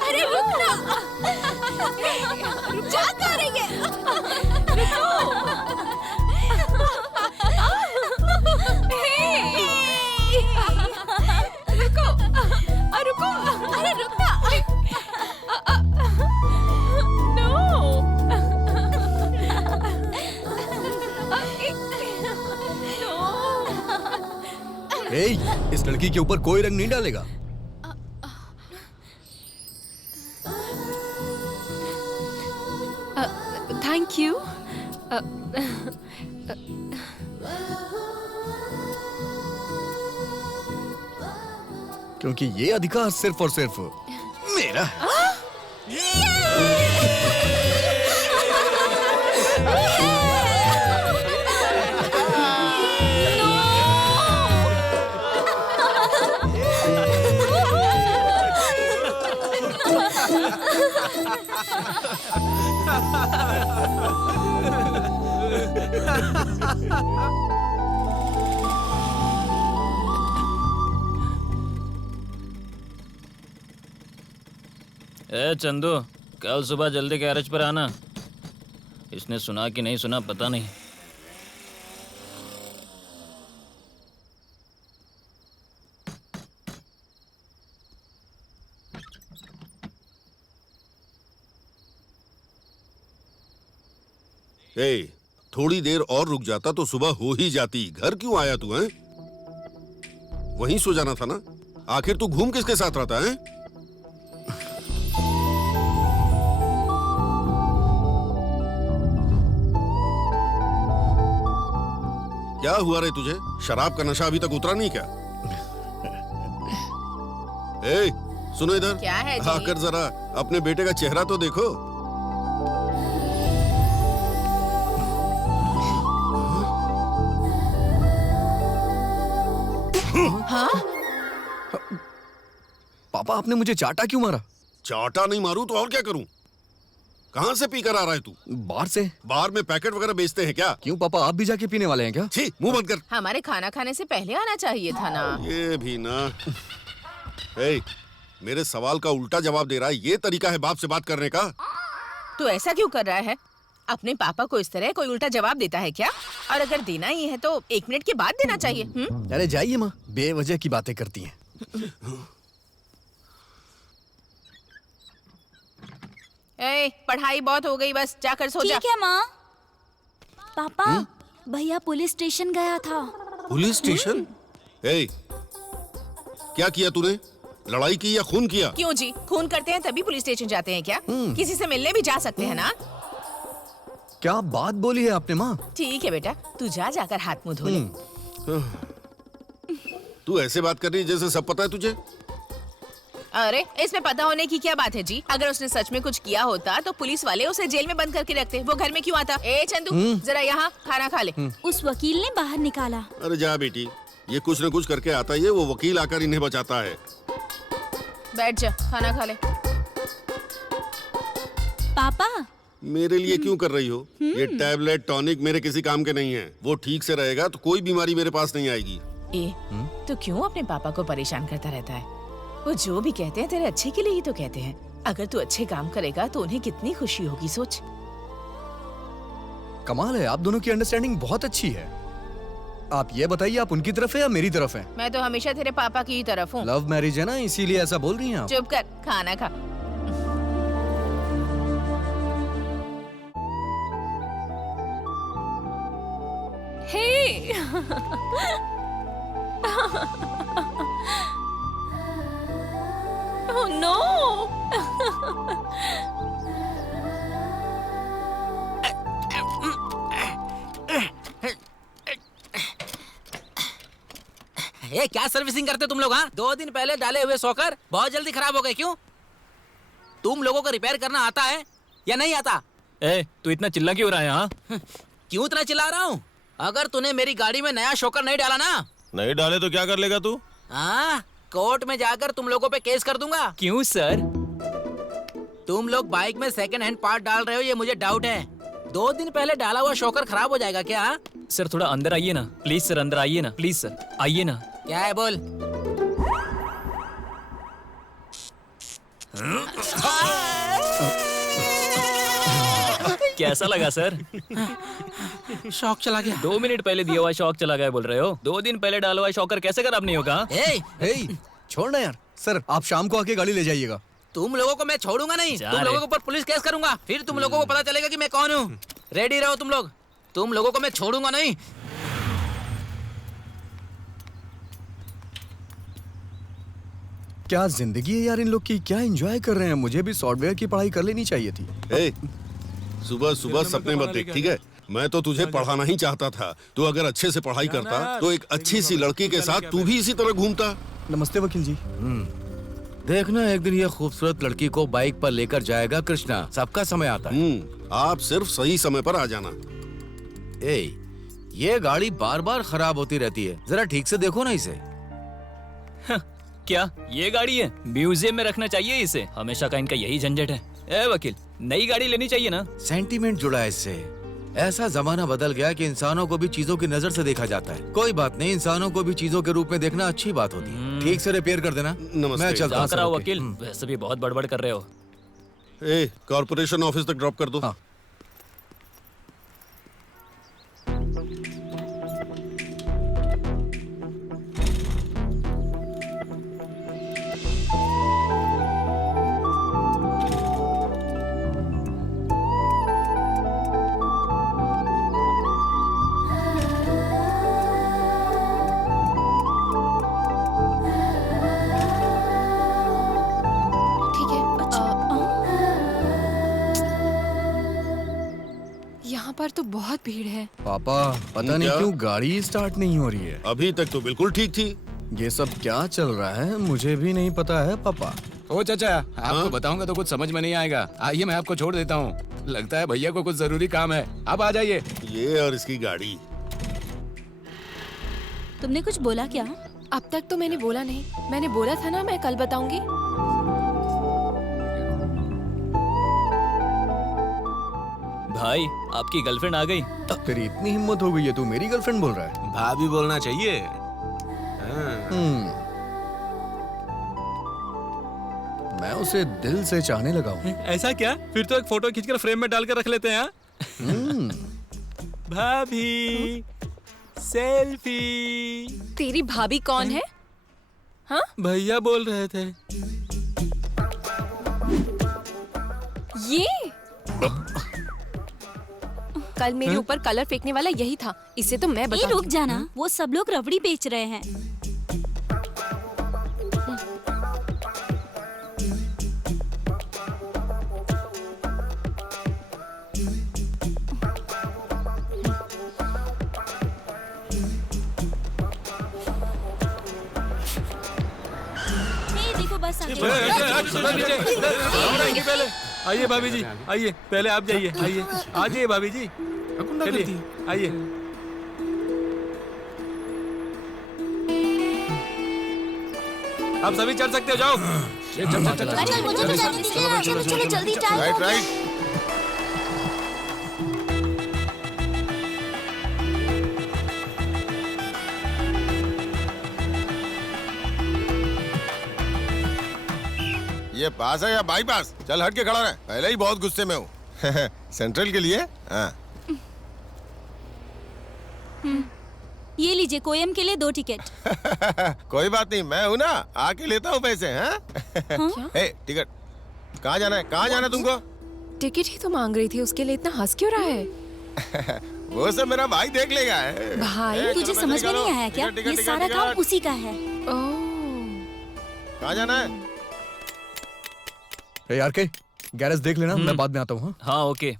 अरे रुक ना, जा कहाँ रही है? रुको, रुको, अरे रुक ना। इस लड़की के ऊपर कोई रंग नहीं डालेगा। Thank you. क्योंकि ये अधिकार सिर्फ और सिर्फ मेरा है। ए चंदू, कल सुबह जल्दी गैरेज पर आना। इसने सुना कि नहीं सुना पता नहीं। थोड़ी देर और रुक जाता तो सुबह हो ही जाती। घर क्यों आया तू? हैं? वहीं सो जाना था ना। आखिर तू घूम किसके साथ रहता है? क्या हुआ रे तुझे? शराब का नशा अभी तक उतरा नहीं क्या? सुनो इधर। क्या है जी? आकर जरा अपने बेटे का चेहरा तो देखो। हाँ? पापा, आपने मुझे चाटा क्यों मारा? चाटा नहीं मारूं तो और क्या करूं? कहां से पी कर आ रहा है तू? बाहर से। बार में पैकेट वगैरह बेचते हैं क्या? क्यों पापा, आप भी जाके पीने वाले हैं क्या? छी, मुंह बंद कर। हमारे खाना खाने से पहले आना चाहिए था ना। ये भी ना। मेरे सवाल का उल्टा जवाब दे रहा है। ये तरीका है बाप से बात करने का? तू ऐसा क्यों कर रहा है? अपने पापा को इस तरह कोई उल्टा जवाब देता है क्या? और अगर देना ही है तो 1 मिनट के बाद देना चाहिए। अरे जाइए माँ, बेवजह की बातें करती हैं। पढ़ाई बहुत हो गई, बस जाकर सो जा। ठीक है माँ। पापा, भैया पुलिस स्टेशन गया था। Police station? क्या किया तूने? लड़ाई की या खून किया? क्यों जी, खून करते हैं तभी पुलिस स्टेशन जाते हैं क्या? किसी से मिलने भी जा सकते हैं ना। क्या बात बोली है आपने माँ? ठीक है बेटा, तू जाकर हाथ मुंह धो ले। तू ऐसे बात कर रही जैसे सब पता है तुझे। अरे इसमें पता होने की क्या बात है जी? अगर उसने सच में कुछ किया होता तो पुलिस वाले उसे जेल में बंद करके रखते। वो घर में क्यों आता? चंदू, जरा यहाँ खाना खा ले। उस वकील ने बाहर निकाला। अरे जा बेटी, ये कुछ न कुछ करके आता ही है। वो वकील आकर इन्हें बचाता है। बैठ जा, खाना खा ले। पापा, मेरे लिए क्यों कर रही हो? ये टैबलेट टॉनिक मेरे किसी काम के नहीं है। वो ठीक से रहेगा तो कोई बीमारी मेरे पास नहीं आएगी। तो क्यों अपने पापा को परेशान करता रहता है? वो जो भी कहते हैं तेरे अच्छे के लिए ही तो कहते हैं। अगर तू अच्छे काम करेगा तो उन्हें कितनी खुशी होगी, सोच। कमाल है, आप दोनों की अंडरस्टैंडिंग बहुत अच्छी है। आप ये बताइए, आप उनकी तरफ है या मेरी तरफ है? मैं तो हमेशा तेरे पापा की ही तरफ हूँ। लव मैरिज है ना, इसीलिए ऐसा बोल रही हैं आप। चुप कर, खाना खा। हे Oh no! ये क्या सर्विसिंग करते तुम लोग? हाँ, 2 दिन पहले डाले हुए सॉकर बहुत जल्दी खराब हो गए। क्यों? तुम लोगों को रिपेयर करना आता है या नहीं आता? तू इतना चिल्ला क्यों रहा है? हाँ, क्यों इतना चिल्ला रहा हूँ? अगर तूने मेरी गाड़ी में नया शॉकर नहीं डाला ना, नहीं डाले तो क्या कर लेगा तू? हाँ, कोर्ट में जाकर तुम लोगों पे केस कर दूंगा। क्यों सर? तुम लोग बाइक में सेकंड हैंड पार्ट डाल रहे हो, ये मुझे डाउट है। 2 दिन पहले डाला हुआ शॉकर खराब हो जाएगा क्या? सर थोड़ा अंदर आइए ना प्लीज सर, अंदर आइए ना प्लीज सर, आइए ना। क्या है बोल। कैसा लगा सर? शौक चला गया। 2 मिनट पहले दिया हुआ शॉक चला गया बोल रहे हो? 2 दिन पहले डाला हुआ शॉकर कैसे खराब नहीं होगा? हे, छोड़ ना यार। सर आप शाम को आके गाड़ी ले जाइएगा। तुम लोगों को मैं छोड़ूंगा नहीं। जा तुम रे। लोगों के ऊपर पुलिस केस करूंगा, फिर तुम लोगों को पता चलेगा कि मैं कौन हूँ। रेडी रहो तुम लोग। तुम लोगों को मैं छोड़ूंगा नहीं। क्या जिंदगी है यार इन लोग की, क्या एंजॉय कर रहे हैं। मुझे भी सॉफ्टवेयर की पढ़ाई कर लेनी चाहिए थी। ए, सुबह सुबह सपने मत देख, ठीक है? मैं तो तुझे पढ़ाना ही चाहता था। तू अगर अच्छे से पढ़ाई करता तो एक अच्छी सी लड़की के साथ तू भी इसी तरह घूमता। नमस्ते वकील जी। देखना एक दिन ये खूबसूरत लड़की को बाइक पर लेकर जाएगा कृष्णा। सबका समय आता है। आप सिर्फ सही समय पर आ जाना। ए, ये गाड़ी बार बार खराब होती रहती है, जरा ठीक से देखो ना इसे। क्या ये गाड़ी है? म्यूजियम में रखना चाहिए इसे। हमेशा का इनका यही झंझट है। ए वकील, नई गाड़ी लेनी चाहिए ना। सेंटीमेंट जुड़ा है इससे। ऐसा जमाना बदल गया कि इंसानों को भी चीजों की नजर से देखा जाता है। कोई बात नहीं, इंसानों को भी चीजों के रूप में देखना अच्छी बात होती है। ठीक से रिपेयर कर देना। नमस्ते। मैं चलता हूँ। जाकर आओ सर, वकील, वैसे भी बहुत बड़बड़ कर रहे हो। ए, कॉर्पोरेशन ऑफिस तक ड्रॉप कर दो। हाँ। ठीक है। यहाँ पर तो बहुत भीड़ है। पापा पता नहीं क्या? क्यों गाड़ी स्टार्ट नहीं हो रही है। अभी तक तो बिल्कुल ठीक थी। ये सब क्या चल रहा है मुझे भी नहीं पता है पापा। ओ चाचा, आपको बताऊंगा तो कुछ समझ में नहीं आएगा। आइए मैं आपको छोड़ देता हूँ। लगता है भैया को कुछ जरूरी काम है। आप आ जाइए। ये और इसकी गाड़ी। तुमने कुछ बोला क्या? अब तक तो मैंने बोला नहीं। मैंने बोला था ना मैं कल बताऊंगी। भाई आपकी गर्लफ्रेंड आ गई। तेरी इतनी हिम्मत हो गई है, तू मेरी गर्लफ्रेंड बोल रहा है? भाभी बोलना चाहिए। मैं उसे दिल से चाहने लगा हूँ। ऐसा क्या? फिर तो एक फोटो खींचकर फ्रेम में डालकर रख लेते हैं। भाभी सेल्फी। तेरी भाभी कौन है? हाँ? भैया बोल रहे थे। ये कल मेरे ऊपर कलर फेंकने वाला यही था। इसे तो मैं ए बता। रुक जाना, वो सब लोग रबड़ी बेच रहे हैं। ए, देखो बस आ गई। पहले आइए भाभी जी, आइए पहले आप जाइए। आइए आ जाइए भाभी जी, चलिए आइए। आप सभी चढ़ सकते हो, जाओ। अरे मुझे तो जाने दीजिए ना, चलो चलो जल्दी टाइम हो गया। ये पास है या बाईपास? चल हट के खड़ा रहे, पहले ही बहुत गुस्से में हूँ। सेंट्रल के लिए? हाँ। ये लीजिए, कोयम के लिए 2 टिकट। कोई बात नहीं, मैं हूँ ना, आके लेता हूँ पैसे। हाँ? ए, टिकट कहाँ जाना है? कहाँ जाना है तुमको? टिकट ही तो मांग रही थी, उसके लिए इतना हंस क्यों रहा है? वो सब मेरा भाई देख लेगा। भाई? तुझे समझ में नहीं आया क्या? ये सारा काम उसी का है। कहाँ जाना है? यार के गैरेज देख लेना, मैं बाद में आता हूँ। हाँ ओके।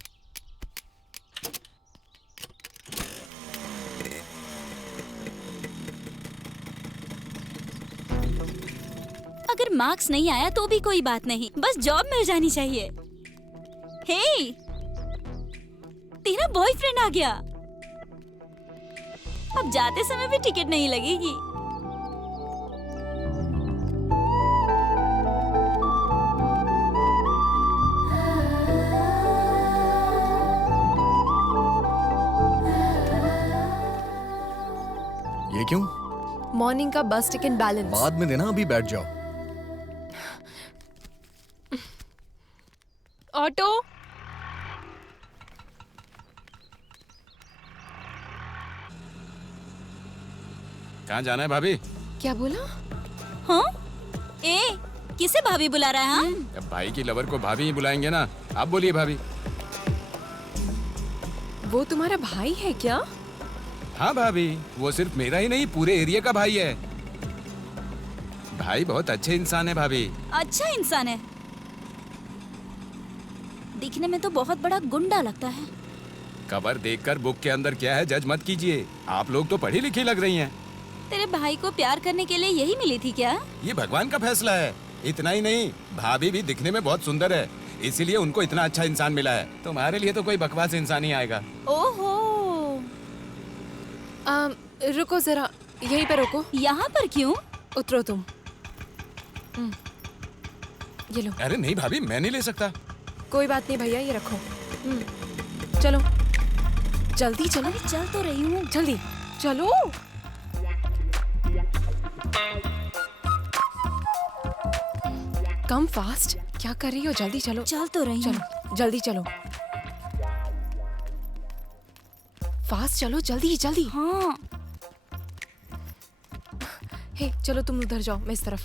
अगर मार्क्स नहीं आया तो भी कोई बात नहीं, बस जॉब मिल जानी चाहिए। हे, तेरा बॉयफ्रेंड आ गया। अब जाते समय भी टिकट नहीं लगेगी। ये क्यों? मॉर्निंग का बस टिकट बैलेंस। बाद में देना, अभी बैठ जाओ। ऑटो। कहाँ जाना है भाभी? क्या बोला? हाँ? ए, किसे भाभी बुला रहा है? हाँ? अब भाई की लवर को भाभी ही बुलाएंगे ना। आप बोलिए भाभी। वो तुम्हारा भाई है क्या? हाँ भाभी, वो सिर्फ मेरा ही नहीं पूरे एरिया का भाई है। भाई बहुत अच्छे इंसान है भाभी। अच्छा इंसान है। दिखने में तो बहुत बड़ा गुंडा लगता है। कवर देखकर बुक के अंदर क्या है जज मत कीजिए। आप लोग तो पढ़ी लिखी लग रही हैं। तेरे भाई को प्यार करने के लिए यही मिली थी क्या? ये भगवान का फैसला है। इतना ही नहीं, भाभी भी दिखने में बहुत सुंदर है, इसीलिए उनको इतना अच्छा इंसान मिला है। तुम्हारे लिए तो कोई बकवास इंसान ही आएगा। ओहो। रुको जरा, यहीं पर रुको। यहाँ पर क्यों? उतरो तुम। ये लो। अरे नहीं भाभी, मैं नहीं ले सकता। कोई बात नहीं भैया, ये रखो। चलो जल्दी चलो। अरे चल तो रही हूँ। जल्दी चलो। Come fast. क्या कर रही हो? जल्दी चलो। चल तो रही हूँ। चलो जल्दी चलो। फास्ट चलो, जल्दी जल्दी। हाँ। हे चलो तुम उधर जाओ, मैं इस तरफ।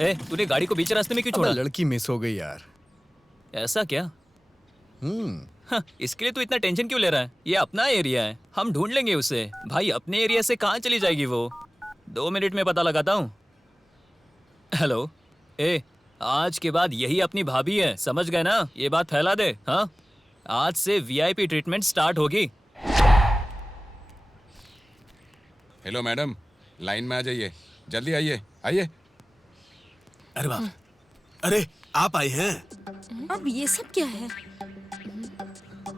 ए, तूने गाड़ी को बीच रास्ते में क्यों छोड़ा? लड़की मिस हो गई यार। ऐसा क्या? हाँ, इसके लिए तू इतना टेंशन क्यों ले रहा है? ये अपना एरिया है, हम ढूंढ लेंगे उसे। भाई अपने एरिया से कहाँ चली जाएगी वो? 2 मिनट में पता लगाता हूँ। हेलो, ए, आज के बाद यही अपनी भाभी है, समझ गए ना? ये बात फैला दे। हाँ, आज से वीआईपी ट्रीटमेंट स्टार्ट होगी। हेलो मैडम, लाइन में आ जाइए, जल्दी आइए आइए। अरे बाप, अरे आप आई हैं? अब ये सब क्या है?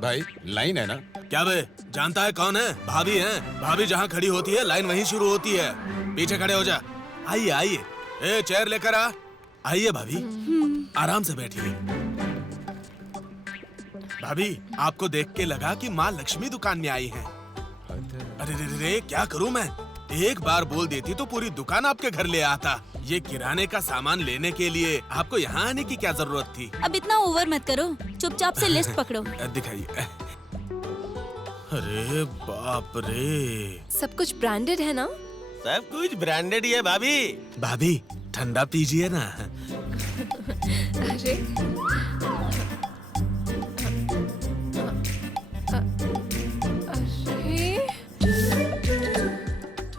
भाई लाइन है ना? क्या बे, जानता है कौन है? भाभी है। भाभी जहाँ खड़ी होती है लाइन वहीं शुरू होती है। पीछे खड़े हो जा। आइए आइए, ए चेयर लेकर आ। आइए भाभी, आराम से बैठिए। भाभी, आपको देख के लगा कि माँ लक्ष्मी दुकान में आई हैं। अरे रे रे, क्या करूं मैं? एक बार बोल देती तो पूरी दुकान आपके घर ले आता। ये किराने का सामान लेने के लिए आपको यहाँ आने की क्या जरूरत थी? अब इतना ओवर मत करो, चुपचाप से लिस्ट पकड़ो। दिखाइए। अरे बाप रे, सब कुछ ब्रांडेड है ना? सब कुछ ब्रांडेड ही है भाभी। भाभी ठंडा पीजिए ना। अरे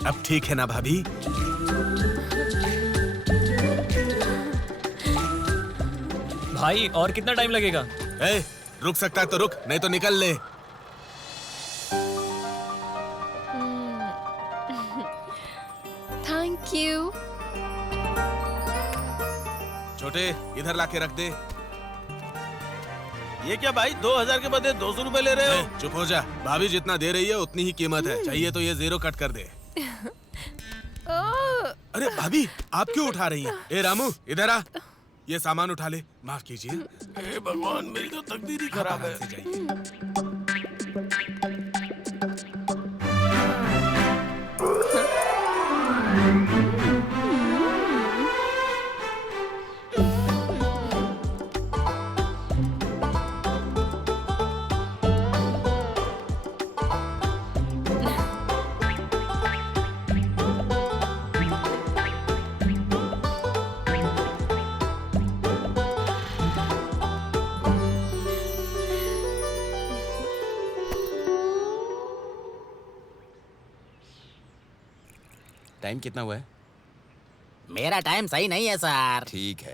अब ठीक है ना भाभी? भाई और कितना टाइम लगेगा? ए, रुक सकता है तो रुक, नहीं तो निकल ले। Thank you. छोटे, इधर लाके रख दे। ये क्या भाई, 2000 के बदले 200 रुपए ले रहे हो? चुप हो जा। भाभी जितना दे रही है उतनी ही कीमत है। चाहिए तो ये 0 कट कर दे। अरे भाभी, आप क्यों उठा रही हैं? ए रामू, इधर आ, ये सामान उठा ले। माफ कीजिए। ए भगवान, मेरी तो तकदीर ही खराब है। टाइम कितना हुआ है? मेरा टाइम सही नहीं है सर। ठीक है।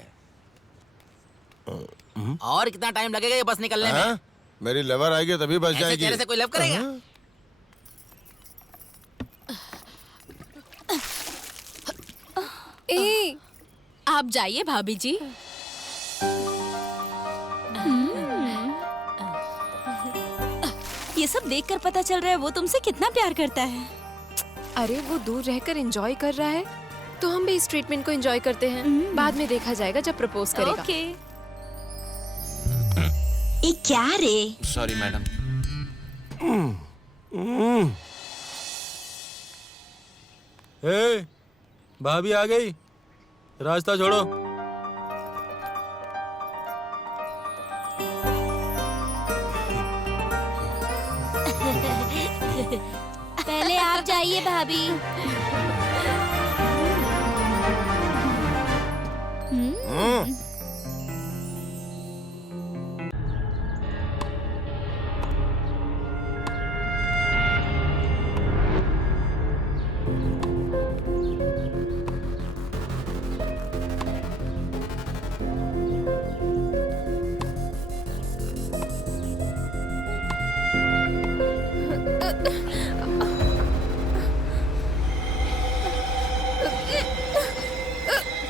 और कितना टाइम लगेगा ये बस निकलने में? मेरी लवर आएगी तभी बच ऐसे जाएगी। चेहरे से कोई लव करेगा? ए, आप जाइए भाभी जी। ये सब देखकर पता चल रहा है वो तुमसे कितना प्यार करता है। अरे वो दूर रहकर एंजॉय कर रहा है तो हम भी इस ट्रीटमेंट को एंजॉय करते हैं। बाद में देखा जाएगा जब प्रपोज करेगा। ओके। ये क्या रे? Sorry madam. भाभी आ गई, रास्ता छोड़ो। पहले आप जाइए भाभी।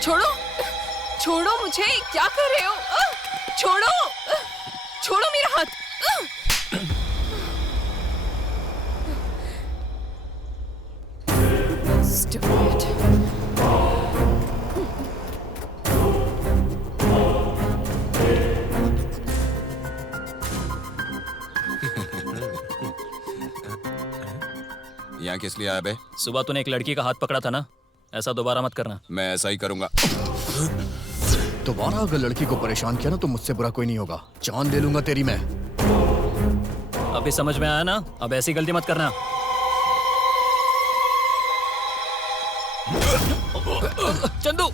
छोड़ो, छोड़ो मुझे, क्या कर रहे हो? छोड़ो, छोड़ो मेरा हाथ। Stupid. यहाँ किस लिए आया बे? सुबह तूने एक लड़की का हाथ पकड़ा था ना, ऐसा दोबारा मत करना। मैं ऐसा ही करूंगा। दोबारा अगर लड़की को परेशान किया ना तो मुझसे बुरा कोई नहीं होगा। जान ले लूंगा तेरी मैं। अभी समझ में आया ना? अब ऐसी गलती मत करना। चंदू!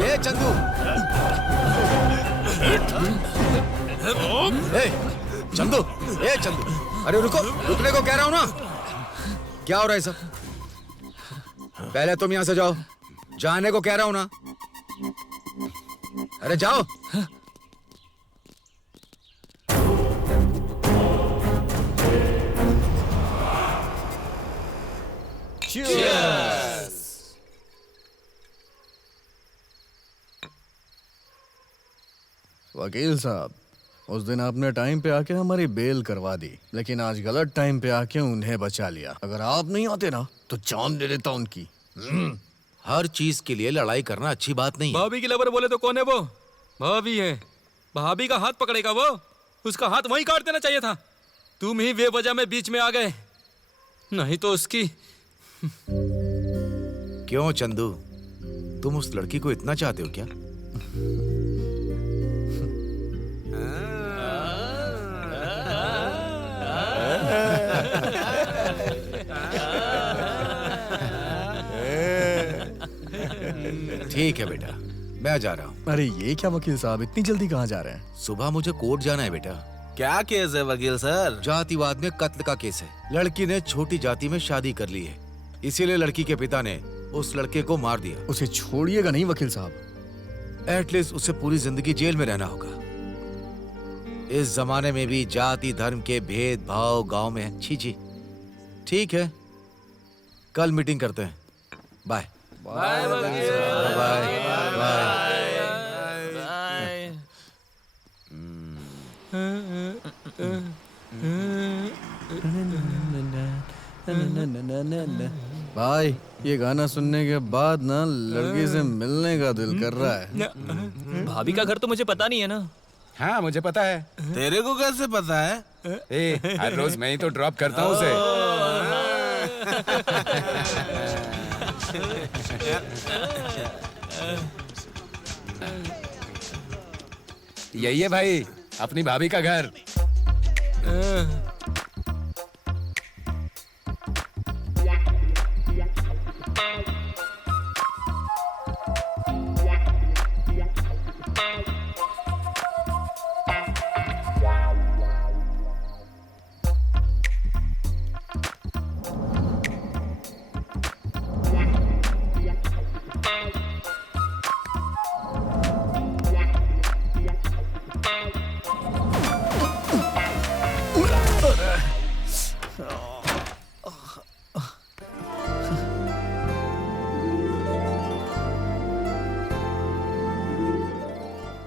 ए चंदू! चंदू! ए चंदू! अरे रुको, रुकने को कह रहा हूं ना। क्या हो रहा है सब? पहले तुम यहां से जाओ, जाने को कह रहा हूं ना। अरे जाओ। वकील साहब, उस दिन आपने टाइम पे आके हमारी बेल करवा दी, लेकिन आज गलत टाइम पे आके उन्हें बचा लिया। अगर आप नहीं आते ना तो जान दे देता उनकी। हर चीज के लिए लड़ाई करना अच्छी बात नहीं है। भाभी की लवर बोले तो कौन है वो? भाभी है। भाभी का हाथ पकड़ेगा वो? उसका हाथ वहीं काट देना चाहिए था। तुम ही बेवजह में बीच में आ गए, नहीं तो उसकी। क्यों चंदू, तुम उस लड़की को इतना चाहते हो क्या? ठीक है बेटा, मैं जा रहा हूँ। अरे ये क्या वकील साहब, इतनी जल्दी कहाँ जा रहे हैं? सुबह मुझे कोर्ट जाना है बेटा। क्या केस है वकील सर? जातिवाद में कत्ल का केस है। लड़की ने छोटी जाति में शादी कर ली है, इसीलिए लड़की के पिता ने उस लड़के को मार दिया। उसे छोड़िएगा नहीं वकील साहब। एटलीस्ट उसे पूरी जिंदगी जेल में रहना होगा। इस जमाने में भी जाति धर्म के भेदभाव गांव में है। छी छी। ठीक है, कल मीटिंग करते हैं। Bye bye bye bye. भाई, ये गाना सुनने के बाद ना लड़की से मिलने का दिल कर रहा है। भाभी का घर तो मुझे पता नहीं है ना। हाँ मुझे पता है। तेरे को कैसे पता है? हर रोज मैं ही तो ड्रॉप करता हूँ उसे। यही है भाई अपनी भाभी का घर।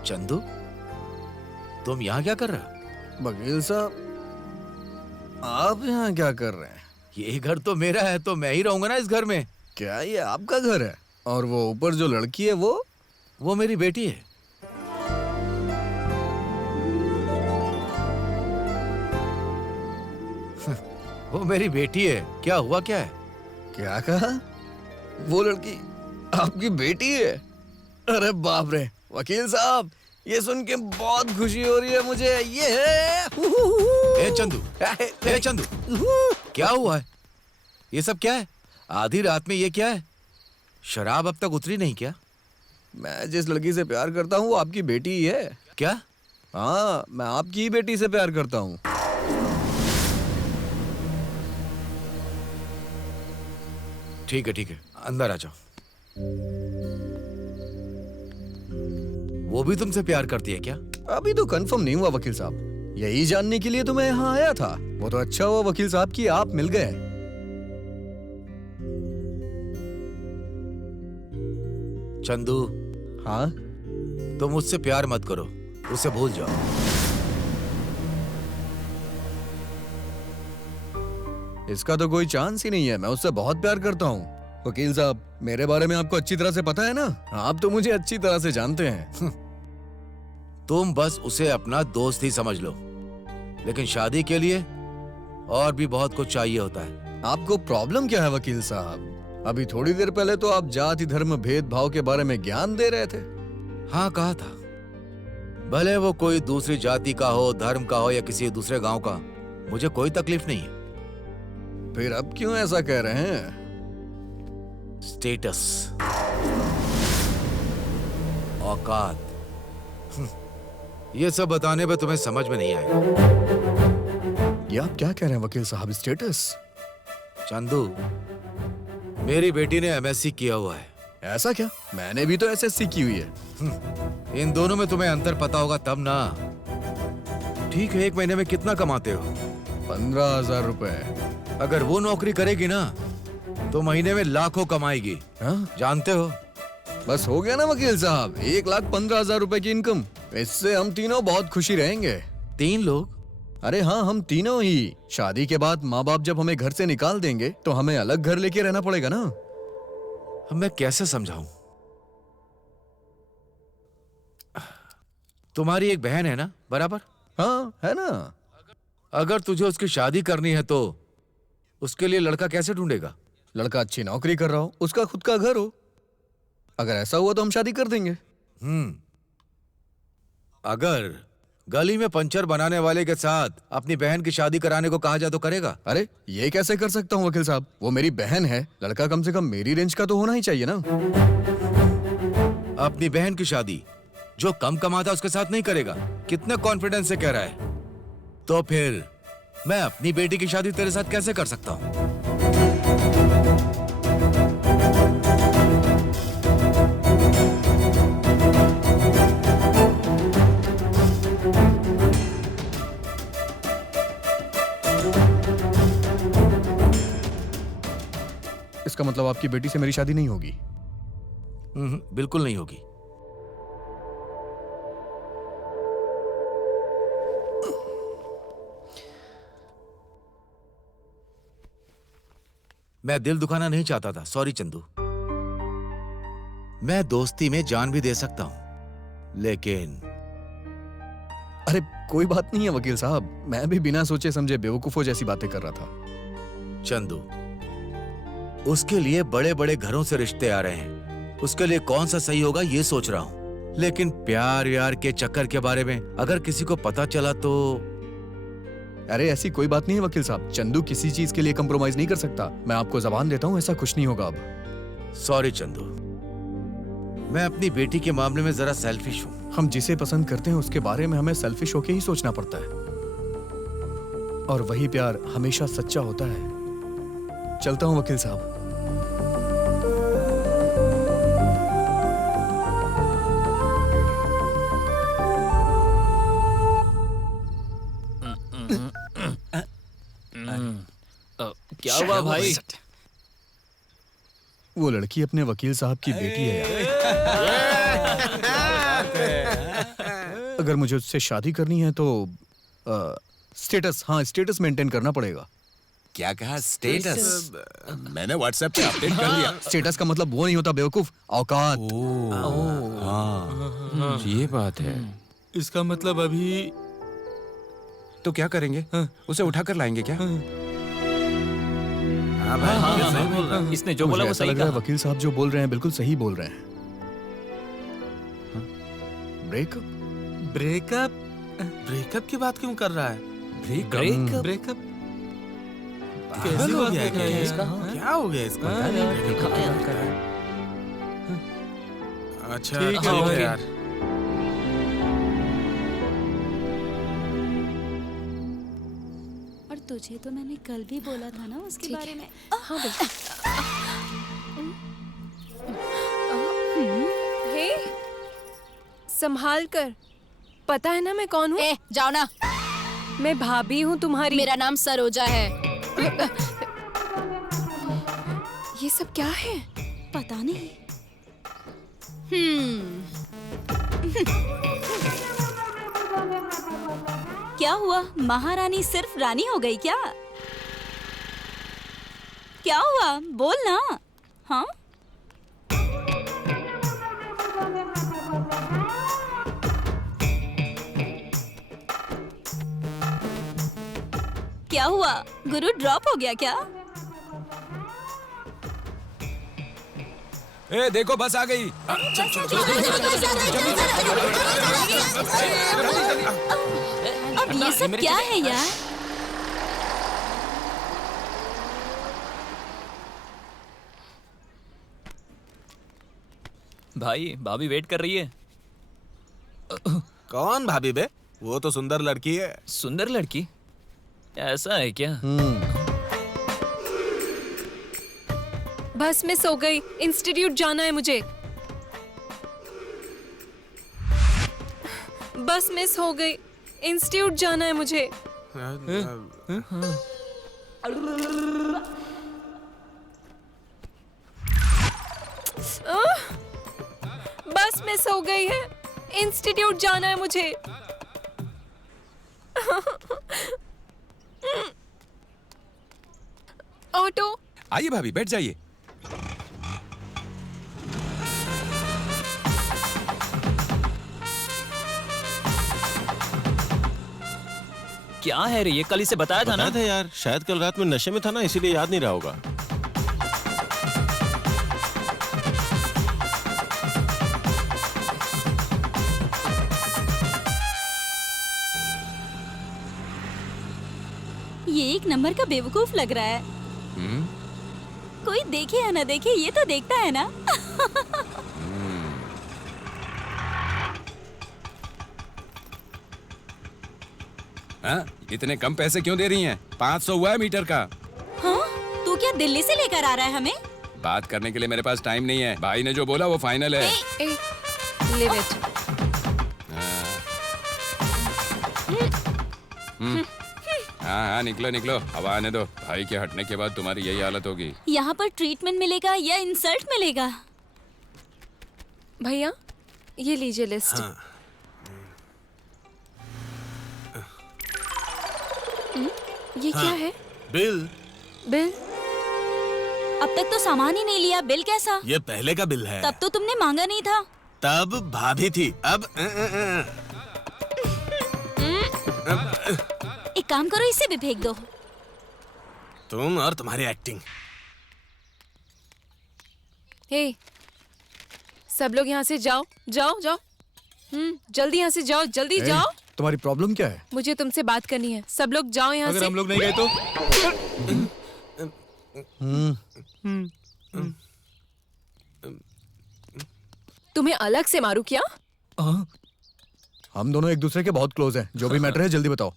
चंदू, तुम यहाँ क्या कर रहे हो? वकील साहब, आप यहाँ क्या कर रहे हैं? ये घर तो मेरा है, तो मैं ही रहूंगा ना इस घर में। क्या ये आपका घर है? और वो ऊपर जो लड़की है वो मेरी बेटी है। वो मेरी बेटी है। क्या हुआ, क्या है? क्या कहा? वो लड़की आपकी बेटी है? अरे बाप रे वकील साहब, ये सुन के बहुत खुशी हो रही है मुझे। ये है ए चंदू, ए चंदू, क्या हुआ है? ये सब क्या है? आधी रात में ये क्या है? शराब अब तक उतरी नहीं क्या? मैं जिस लड़की से प्यार करता हूँ वो आपकी बेटी ही है। क्या? हाँ, मैं आपकी ही बेटी से प्यार करता हूँ। ठीक है, ठीक है, अंदर आ जाओ। वो भी तुमसे प्यार करती है क्या? अभी तो कंफर्म नहीं हुआ वकील साहब, यही जानने के लिए तो मैं यहाँ आया था। वो तो अच्छा हुआ वकील साहब कि आप मिल गए। चंदू, हाँ? तुम मुझसे प्यार मत करो, उसे भूल जाओ। इसका तो कोई चांस ही नहीं है, मैं उससे बहुत प्यार करता हूँ। वकील साहब, मेरे बारे में आपको अच्छी तरह से पता है ना? आप तो मुझे अच्छी तरह से जानते हैं। तुम बस उसे अपना दोस्त ही समझ लो, लेकिन शादी के लिए और भी बहुत कुछ चाहिए होता है। आपको प्रॉब्लम क्या है वकील साहब? अभी थोड़ी देर पहले तो आप जाति धर्म भेदभाव के बारे में ज्ञान दे रहे थे। हाँ, कहा था। भले वो कोई दूसरी जाति का हो, धर्म का हो या किसी दूसरे गांव का, मुझे कोई तकलीफ नहीं है। फिर अब क्यों ऐसा कह रहे हैं? स्टेटस, औकात, ये सब बताने पे तुम्हें समझ में नहीं आएगा। ये आप क्या कह रहे हैं वकील साहब? स्टेटस? चंदू, मेरी बेटी ने एमएससी किया हुआ है। ऐसा क्या? मैंने भी तो एसएससी की हुई है। इन दोनों में तुम्हें अंतर पता होगा तब ना। ठीक है, एक महीने में कितना कमाते हो? 15,000 रुपए। अगर वो नौकरी करेगी ना तो महीने में लाखों कमाएगी। हाँ? जानते हो? बस हो गया ना वकील साहब, 1,15,000 रुपए की इनकम। इससे हम तीनों बहुत खुशी रहेंगे। 3 लोग? अरे हाँ, हम तीनों ही। शादी के बाद माँ बाप जब हमें घर से निकाल देंगे तो हमें अलग घर लेके रहना पड़ेगा ना। मैं कैसे समझाऊं? तुम्हारी एक बहन है ना, बराबर? हाँ, है ना। अगर तुझे उसकी शादी करनी है तो उसके लिए लड़का कैसे ढूंढेगा? लड़का अच्छी नौकरी कर रहा हो, उसका खुद का घर हो। अगर ऐसा हुआ तो हम शादी कर देंगे। अगर गली में पंचर बनाने वाले के साथ अपनी बहन की शादी कराने को कहा जाए तो करेगा? अरे ये कैसे कर सकता हूँ वकील साहब? वो मेरी बहन है, लड़का कम से कम मेरी रेंज का तो होना ही चाहिए ना। अपनी बहन की शादी जो कम कमाता उसके साथ नहीं करेगा? कितने कॉन्फिडेंस से कह रहा है। तो फिर मैं अपनी बेटी की शादी तेरे साथ कैसे कर सकता हूँ? इसका मतलब आपकी बेटी से मेरी शादी नहीं होगी? बिल्कुल नहीं होगी। मैं दिल दुखाना नहीं चाहता था, सॉरी चंदू। मैं दोस्ती में जान भी दे सकता हूं, लेकिन अरे कोई बात नहीं है वकील साहब, मैं भी बिना सोचे समझे बेवकूफों जैसी बातें कर रहा था। चंदू, उसके लिए बड़े बड़े घरों से रिश्ते आ रहे हैं, उसके लिए कौन सा सही होगा ये सोच रहा हूं। लेकिन प्यार व्यार के चक्कर के बारे में अगर किसी को पता चला तो? अरे ऐसी कोई बात नहीं है वकील साहब, चंदू किसी चीज के लिए कंप्रोमाइज नहीं कर सकता। मैं आपको जबान देता हूँ, ऐसा कुछ नहीं होगा अब। सॉरी चंदू, मैं अपनी बेटी के मामले में जरा सेल्फिश हूँ। हम जिसे पसंद करते हैं उसके बारे में हमें सेल्फिश होके ही सोचना पड़ता है, और वही प्यार हमेशा सच्चा होता है। चलता हूँ वकील साहब। क्या हुआ भाई? वो लड़की अपने वकील साहब की बेटी है यार। अगर मुझे उससे शादी करनी है तो स्टेटस, हाँ स्टेटस मेंटेन करना पड़ेगा। क्या कहा? स्टेटस? मैंने व्हाट्सएप पे अपडेट कर दिया। स्टेटस का मतलब वो नहीं होता बेवकूफ, औकात। हाँ, ये बात है। इसका मतलब अभी तो क्या करेंगे? उसे उठा कर लाएंगे क्या? हाँ भाई, ये सही बोल रहा है। इसने जो बोला मुझे वो ऐसा सही लग रहा है कहा। वकील साहब जो बोल रहे हैं बिल्कुल सही बोल रहे हैं। ब्रेकअप? ब्रेकअप? ब्रेकअप की बात क्यों कर रहा है? ब्रेकअप कैसी हो बात गया है क्या क्या ये? इसका? क्या हो गया इसको? हाँ, पता नहीं यार, breakup देखा क्यों यार। कर रहा है। अच्छा ठीक है, ठीक है ओके। यार। और तुझे तो मैंने कल भी बोला था ना उसके ठीक बारे है। में। हाँ बिल्कुल। हे, संभाल कर। पता है ना मैं कौन हूँ? ए, जाओ ना। मैं भाभी हूँ तुम्हारी। मेरा नाम सरोजा है। ये सब क्या है? पता नहीं। क्या हुआ? महारानी सिर्फ रानी हो गई क्या? क्या हुआ? बोल ना। हाँ? क्या हुआ? गुरु ड्रॉप हो गया क्या? ए, देखो बस आ गई। अब ये सब क्या है यार? भाई भाभी वेट कर रही है। कौन भाभी बे? वो तो सुंदर लड़की है। सुंदर लड़की? ऐसा है क्या? बस मिस हो गई। इंस्टीट्यूट जाना है मुझे। बस मिस हो गई। इंस्टीट्यूट जाना है मुझे। बस मिस हो गई है। इंस्टीट्यूट जाना है मुझे। ऑटो। आइए भाभी, बैठ जाइए। क्या है रे ये? कल इसे बताया था ना? बताया था यार, शायद कल रात में नशे में था ना, इसीलिए याद नहीं रहा होगा। ये एक नंबर का बेवकूफ लग रहा है। कोई देखे या ना देखे, ये तो देखता है ना। हाँ? इतने कम पैसे क्यों दे रही हैं? 500 हुआ है मीटर का। हाँ? तू क्या दिल्ली से लेकर आ रहा है हमें? बात करने के लिए मेरे पास टाइम नहीं है। भाई ने जो बोला वो फाइनल है। ए, leave it. हाँ हाँ, निकलो निकलो, हवा आने दो। भाई के हटने के बाद तुम्हारी यही हालत होगी। यहाँ पर ट्रीटमेंट मिलेगा या इंसल्ट मिलेगा? भैया, ये लीजिए लिस्ट। हाँ। ये क्या है? बिल। बिल? अब तक तो सामान ही नहीं लिया, बिल कैसा? ये पहले का बिल है। तब तो तुमने मांगा नहीं था। तब भाभी थी, अब एक काम करो, इसे भी फेंक दो। तुम और तुम्हारी एक्टिंग। हे, सब लोग यहाँ से जाओ, जाओ जाओ। जल्दी यहाँ से जाओ, जल्दी जाओ। तुम्हारी प्रॉब्लम क्या है? मुझे तुमसे बात करनी है। सब लोग जाओ यहाँ से। अगर हम लोग नहीं गए तो? तुम्हें अलग से मारू क्या? हम दोनों एक दूसरे के बहुत क्लोज हैं। जो भी मैटर है जल्दी बताओ।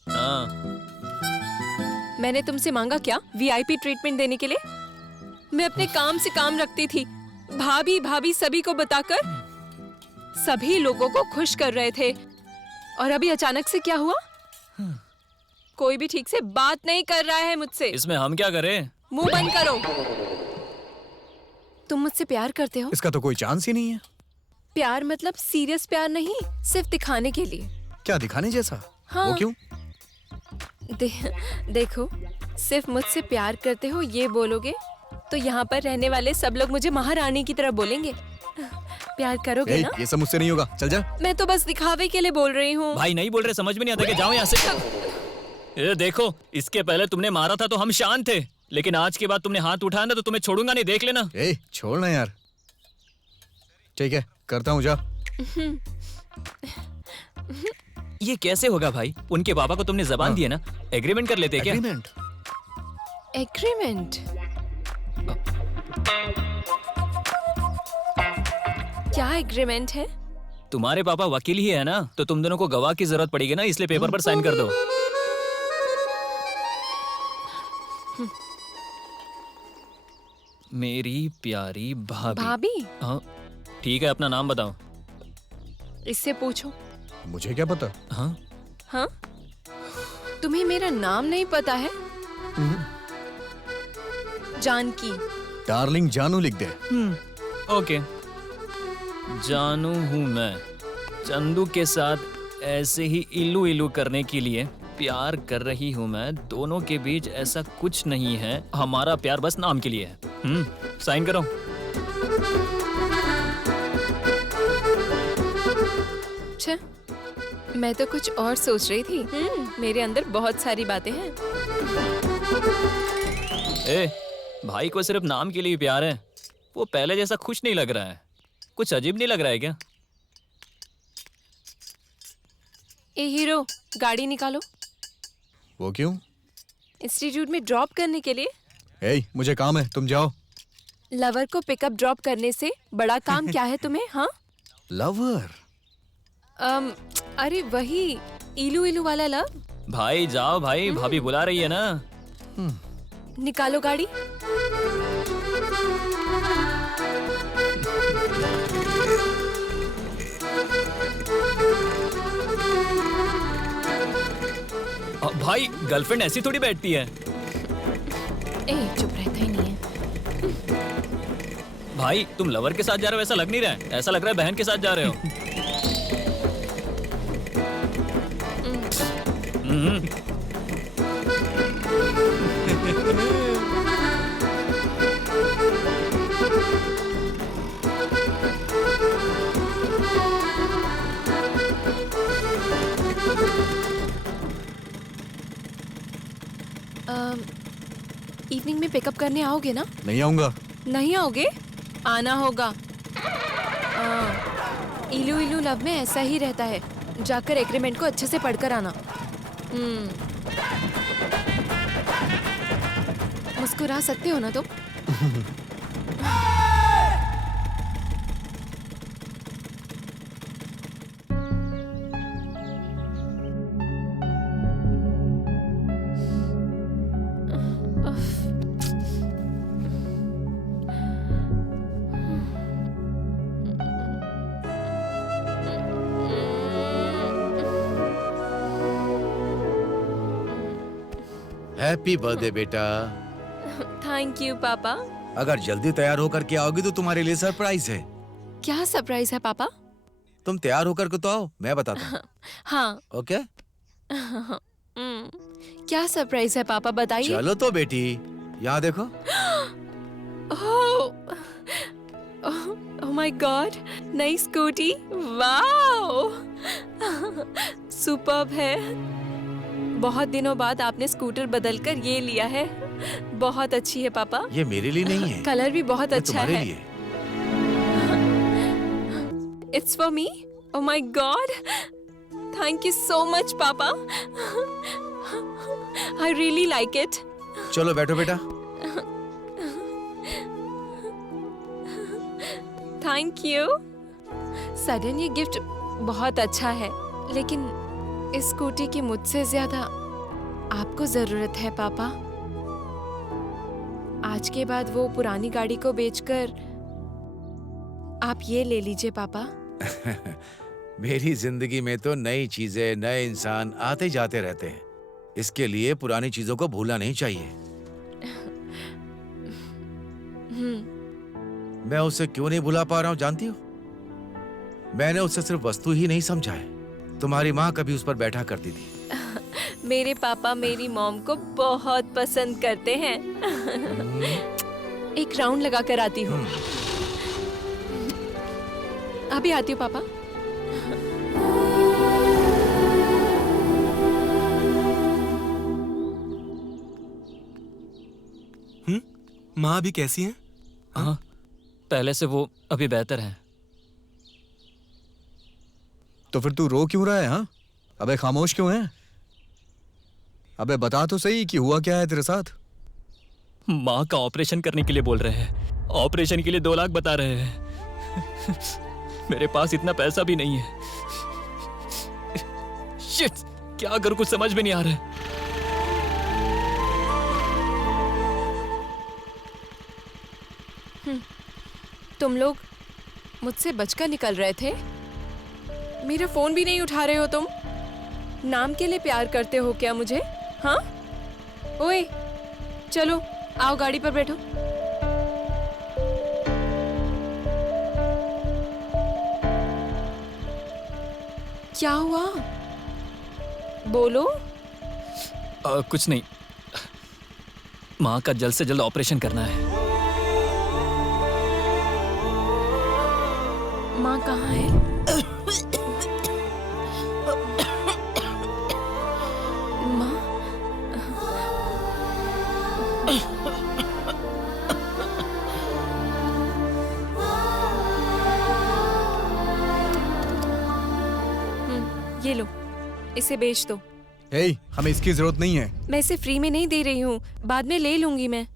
मैंने तुमसे मांगा क्या वीआईपी ट्रीटमेंट देने के लिए? मैं अपने काम से काम रखती थी। भाभी भाभी सभी को बताकर सभी लोगों को खुश कर रहे थे। और अभी अचानक से क्या हुआ? कोई भी ठीक से बात नहीं कर रहा है मुझसे। इसमें हम क्या करें? मुंह बंद करो। तुम मुझसे प्यार करते हो? इसका तो कोई चांस ही नहीं है। प्यार मतलब सीरियस प्यार नहीं, सिर्फ दिखाने के लिए। क्या दिखाने जैसा? हाँ। वो क्यों? देखो, सिर्फ मुझसे प्यार करते हो ये बोलोगे तो यहाँ पर रहने वाले सब लोग मुझे महारानी की तरह बोलेंगे। प्यार करोगे ना? ये सब मुझसे नहीं होगा, चल जा। मैं तो बस दिखावे के लिए बोल रही हूँ। भाई नहीं बोल रहे, समझ में नहीं आता कि जाओ यहाँ से। ये देखो, इसके पहले तुमने मारा था तो हम शांत थे, लेकिन आज के बाद तुमने हाथ उठाया ना तो तुम्हें छोड़ूंगा नहीं, देख लेना। छोड़ ना यार। ठीक है, करता हूँ, जा। ये कैसे होगा भाई? उनके पापा को तुमने जबान दी है ना, एग्रीमेंट कर लेते क्या? एग्रीमेंट? क्या एग्रीमेंट है? तुम्हारे पापा वकील ही है ना, तो तुम दोनों को गवाह की जरूरत पड़ेगी ना, इसलिए पेपर पर साइन कर दो। मेरी प्यारी भाभी। भाभी? हाँ, ठीक है, अपना नाम बताओ। इससे पूछो। मुझे क्या पता? हाँ? हाँ? तुम्हें मेरा नाम नहीं पता है? जानकी। डार्लिंग जानू लिख दे। ओके। जानू हूँ मैं। चंदू के साथ ऐसे ही इलू इलू करने के लिए प्यार कर रही हूँ मैं। दोनों के बीच ऐसा कुछ नहीं है, हमारा प्यार बस नाम के लिए है। साइन करो। अच्छा, मैं तो कुछ और सोच रही थी। मेरे अंदर बहुत सारी बातें हैं। भाई को सिर्फ नाम के लिए प्यार है, वो पहले जैसा खुश नहीं लग रहा है। कुछ अजीब नहीं लग रहा है क्या? ए हीरो, गाड़ी निकालो। वो क्यों? इंस्टीट्यूट में ड्रॉप करने के लिए। मुझे काम है, तुम जाओ। लवर को पिकअप ड्रॉप करने से बड़ा काम क्या है तुम्हें? हाँ, लवर? अरे वही इलू इलू वाला लव। भाई जाओ भाई, भाभी बुला रही है ना। निकालो गाड़ी। भाई गर्लफ्रेंड ऐसी थोड़ी बैठती है। चुप रहता ही नहीं है। भाई तुम लवर के साथ जा रहे हो ऐसा लग नहीं रहा है, ऐसा लग रहा है बहन के साथ जा रहे हो। इवनिंग में पिकअप करने आओगे ना? नहीं आऊंगा। नहीं आओगे? आना होगा। इलू इलू लव में ऐसा ही रहता है। जाकर एग्रीमेंट को अच्छे से पढ़कर आना। मुस्कुरा सकते हो ना तुम? हैप्पी बर्थडे बेटा। थैंक यू पापा। अगर जल्दी तैयार होकर के आओगी तो तुम्हारे लिए सरप्राइज है। क्या सरप्राइज है पापा? तुम तैयार होकर के तो आओ, मैं बताता हूँ। हाँ। ओके? क्या सरप्राइज है पापा, बताइए। चलो तो बेटी, यहाँ देखो। ओह माय गॉड, नई स्कूटी। वाओ, सुपर्ब है। बहुत दिनों बाद आपने स्कूटर बदलकर ये लिया है। बहुत अच्छी है पापा। ये मेरे लिए नहीं है। कलर भी बहुत अच्छा है। लिए। It's for me? Oh my God! Thank you so much, पापा। I really like it. चलो बैठो बेटा। Thank you. सडन ये गिफ्ट बहुत अच्छा है, लेकिन इस स्कूटी की मुझसे ज्यादा आपको जरूरत है पापा। आज के बाद वो पुरानी गाड़ी को बेचकर आप ये ले लीजिए पापा। मेरी जिंदगी में तो नई चीजें, नए इंसान आते जाते रहते हैं। इसके लिए पुरानी चीजों को भूलना नहीं चाहिए। मैं उसे क्यों नहीं भुला पा रहा हूँ जानती हो? मैंने उसे सिर्फ वस्तु ही नहीं समझा है, तुम्हारी माँ कभी उस पर बैठा करती थी। मेरे पापा मेरी मॉम को बहुत पसंद करते हैं। एक राउंड लगा कर आती हूँ। अभी आती हूँ पापा। माँ अभी कैसी हैं? हाँ, पहले से वो अभी बेहतर है। तो फिर तू रो क्यों रहा है? हाँ, अबे खामोश क्यों है? अबे बता तो सही कि हुआ क्या है तेरे साथ? माँ का ऑपरेशन करने के लिए बोल रहे हैं। ऑपरेशन के लिए 2 लाख बता रहे हैं। मेरे पास इतना पैसा भी नहीं है। शिट, क्या करूं कुछ समझ में नहीं आ रहा है। तुम लोग मुझसे बचकर निकल रहे थे। मेरा फोन भी नहीं उठा रहे हो तुम। नाम के लिए प्यार करते हो क्या मुझे? हाँ? ओए, चलो आओ गाड़ी पर बैठो। क्या हुआ? बोलो। कुछ नहीं, माँ का जल्द से जल्द ऑपरेशन करना है। माँ कहाँ है? माँ? ये लो, इसे बेच दो। हे, हमें इसकी जरूरत नहीं है। मैं इसे फ्री में नहीं दे रही हूँ, बाद में ले लूंगी मैं।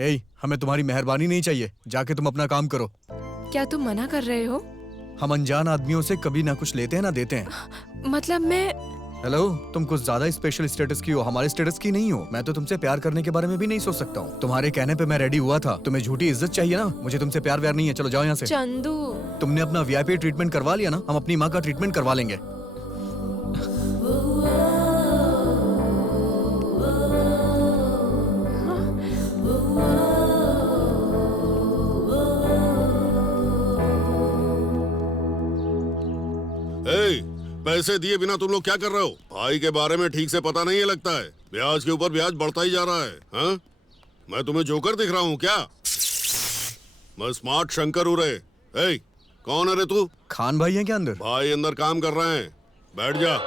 हे, हमें तुम्हारी मेहरबानी नहीं चाहिए। जाके तुम अपना काम करो। क्या तुम मना कर रहे हो? हम अनजान आदमियों से कभी ना कुछ लेते हैं ना देते हैं। मतलब मैं... हेलो, तुम कुछ ज्यादा स्पेशल स्टेटस की हो, हमारे स्टेटस की नहीं हो। मैं तो तुमसे प्यार करने के बारे में भी नहीं सोच सकता हूँ। तुम्हारे कहने पे मैं रेडी हुआ था। तुम्हें झूठी इज्जत चाहिए ना? मुझे तुमसे प्यार व्यार नहीं है। चलो जाओ यहाँ से। चंदू, तुमने अपना वीआईपी ट्रीटमेंट करवा लिया ना, हम अपनी माँ का ट्रीटमेंट करवा लेंगे। पैसे दिए बिना तुम लोग क्या कर रहे हो? भाई के बारे में ठीक से पता नहीं है लगता है। ब्याज के ऊपर ब्याज बढ़ता ही जा रहा है। हाँ? मैं तुम्हें जोकर दिख रहा हूँ क्या? मैं स्मार्ट शंकर हूँ रे। ए, कौन है रे तू? खान भाई है क्या अंदर? भाई अंदर काम कर रहे हैं। बैठ जा।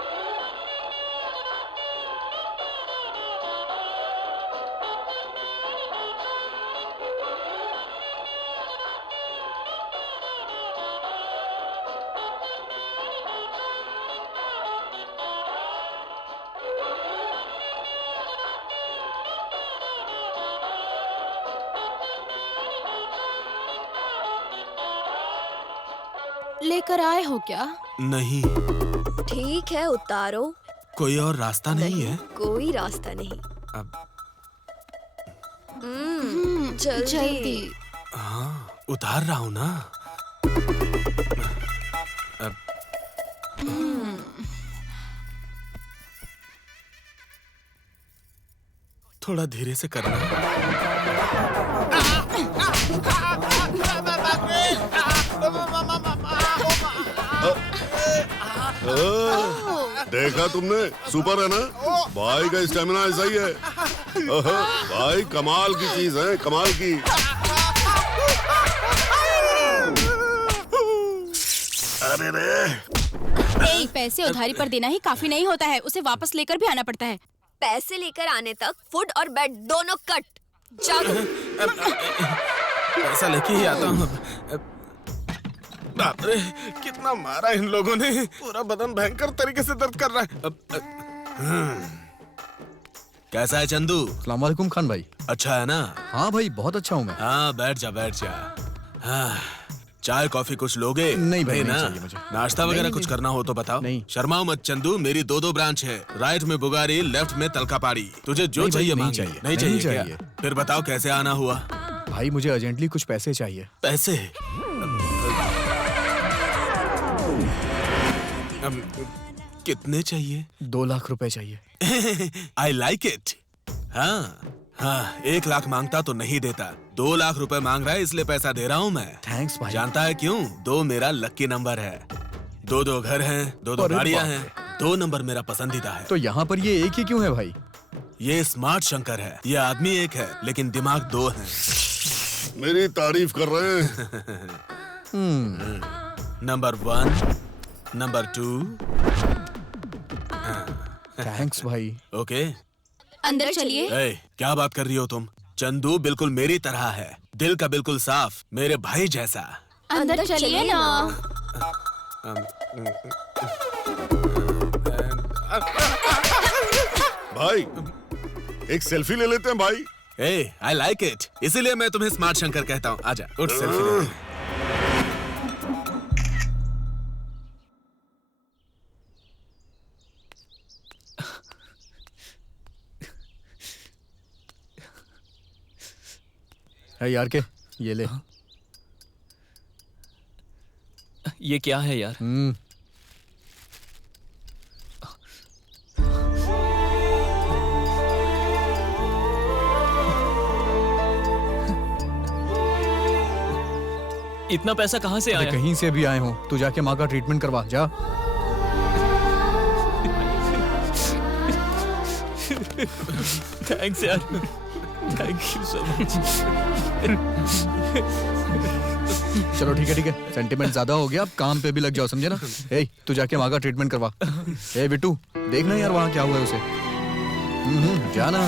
लेकर आए हो क्या? नहीं। ठीक है, उतारो। कोई और रास्ता नहीं है? कोई रास्ता नहीं। अब जल्दी। हाँ, उतार रहा हूँ ना। अब थोड़ा धीरे से करना। देखा तुमने? सुपर है ना? भाई का स्टेमिना ऐसा ही है। भाई कमाल की चीज है, कमाल की। अरे रे, पैसे उधारी पर देना ही काफी नहीं होता है, उसे वापस लेकर भी आना पड़ता है। पैसे लेकर आने तक फूड और बेड दोनों कट। जाओ। पैसा लेके ही आता हूँ। बाप रे, कितना मारा इन लोगों ने। पूरा बदन भयंकर तरीके से दर्द कर रहा है। कैसा है चंदू? अस्सलाम वालेकुम खान भाई। अच्छा है ना? हाँ भाई, बहुत अच्छा हूँ मैं। हाँ, बैठ जा बैठ जा। हाँ, चाय कॉफी कुछ लोगे? नहीं भाई, ना? नहीं चाहिए मुझे। नाश्ता वगैरह कुछ करना हो तो बताओ। नहीं। शर्माओ मत चंदू, मेरी 2 ब्रांच है। राइट में बुगारी, लेफ्ट में तलकापाड़ी। तुझे जो चाहिए मांग ले। नहीं चाहिए क्या? फिर बताओ कैसे आना हुआ? भाई मुझे अर्जेंटली कुछ पैसे चाहिए। पैसे? कितने चाहिए? 2 लाख रुपए चाहिए। I like it. हाँ, 1 लाख मांगता तो नहीं देता। 2 लाख रुपए मांग रहा है, इसलिए पैसा दे रहा हूँ मैं। थैंक्स भाई। जानता है क्यों? 2 मेरा लकी नंबर है। 2 घर हैं, 2 गाड़ियाँ हैं। 2 नंबर मेरा पसंदीदा है। तो यहाँ पर ये एक ही क्यों है भाई? ये स्मार्ट शंकर है, ये आदमी एक है लेकिन दिमाग 2 है। मेरी तारीफ कर रहे हैं। Number 1, number 2। थैंक्स भाई। ओके। अंदर चलिए। ए, क्या बात कर रही हो तुम? चंदू बिल्कुल मेरी तरह है, दिल का बिल्कुल साफ, मेरे भाई जैसा। अंदर चलिए ना। भाई एक सेल्फी ले लेते हैं भाई। ए, आई लाइक इट, इसीलिए मैं तुम्हें स्मार्ट शंकर कहता हूँ। आजा, उठ सेल्फी ले लेते हैं। है यार के ये ले। ये क्या है यार? इतना पैसा कहाँ से आया? कहीं से भी आए हो, तू जाके माँ का ट्रीटमेंट करवा जा। थैंक्स यार, थैंक यू सो मच। चलो ठीक है, सेंटिमेंट ज्यादा हो गया, अब काम पे भी लग जाओ, समझे ना? ए, तू जाके माँ का ट्रीटमेंट करवा। ए बिट्टू, देखना यार वहाँ क्या हुआ है उसे। जाना।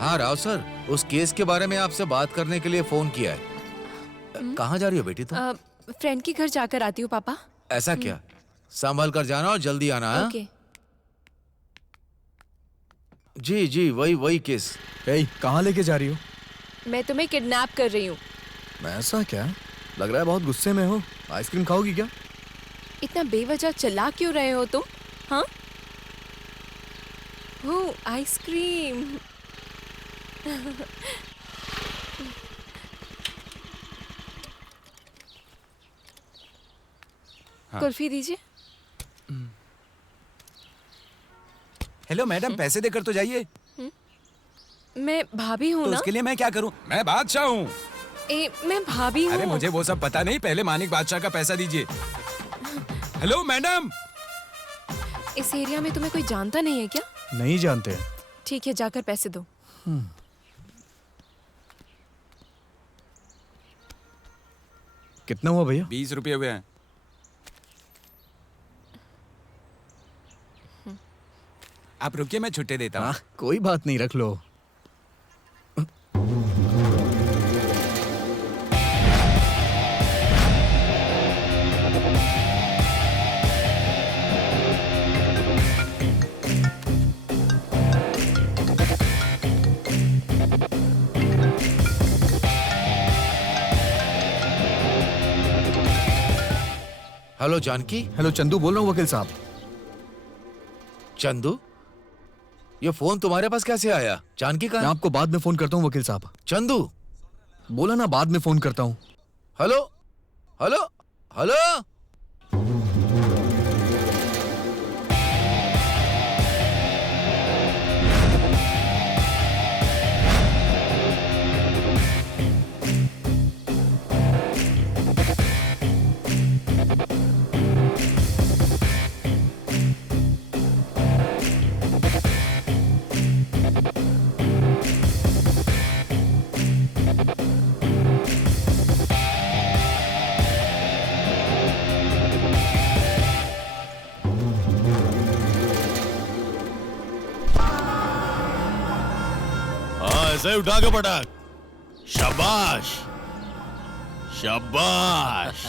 हाँ राव सर, उस केस के बारे में आपसे बात करने के लिए फोन किया है। कहाँ जा रही हो बेटी तुम? फ्रेंड के घर जाकर आती हूँ पापा। ऐसा क्या? संभल कर जाना और जल्दी आना। ओके। जी जी, वही केस। कहाँ लेके जा रही हो? मैं तुम्हें किडनैप कर रही हूँ। ऐसा क्या? लग रहा है बहुत गुस्से में हो। आइसक्रीम खाओगी क्या? इतना बेवजह चिल्ला क्यों रहे हो तुम? हाँ? ओह, आइसक्रीम। कुल्फी दीजिए। हेलो मैडम, पैसे देकर तो जाइए। मैं भाभी हूँ तो ना? उसके लिए मैं क्या करूँ? मैं बादशाह हूँ। मैं भाभी हूँ। अरे मुझे वो सब पता नहीं, पहले मानिक बादशाह का पैसा दीजिए। Hello madam. इस एरिया में तुम्हें कोई जानता नहीं है क्या? नहीं जानते। ठीक है, जाकर पैसे दो। कितना हुआ भैया? 20 रुपये हुए हैं। आप रुकिए, मैं छुट्टे देता हूँ। कोई बात नहीं, रख लो। हेलो जानकी। हेलो चंदू बोल रहा हूँ, वकील साहब। चंदू, ये फोन तुम्हारे पास कैसे आया? जानकी कहाँ? मैं आपको बाद में फोन करता हूँ वकील साहब। चंदू बोला ना बाद में फोन करता हूँ। Hello hello hello. ऐसे उठा के पटाक। शाबाश शाबाश।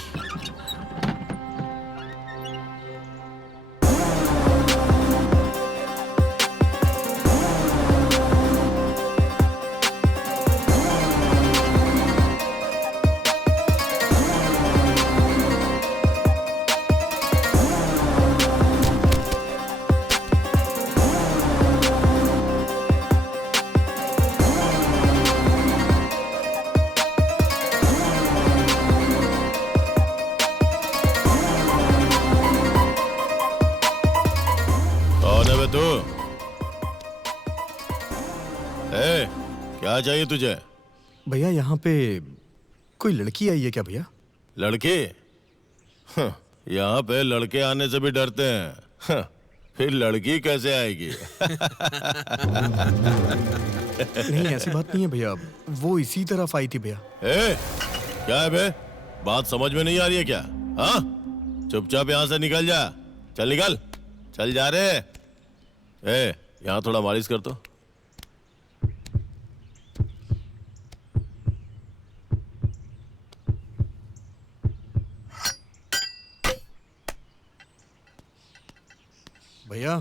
क्या चाहिए तुझे? भैया यहाँ पे कोई लड़की आई है क्या भैया? लड़के? यहाँ पे लड़के आने से भी डरते हैं। फिर लड़की कैसे आएगी? नहीं ऐसी बात नहीं है भैया, वो इसी तरफ आई थी भैया। ए, क्या है बे? बात समझ में नहीं आ रही है क्या? हाँ, चुपचाप यहाँ से निकल जा। चल निकल, चल जा रे। ए, यहाँ थोड़ा मालिश कर तो। भैया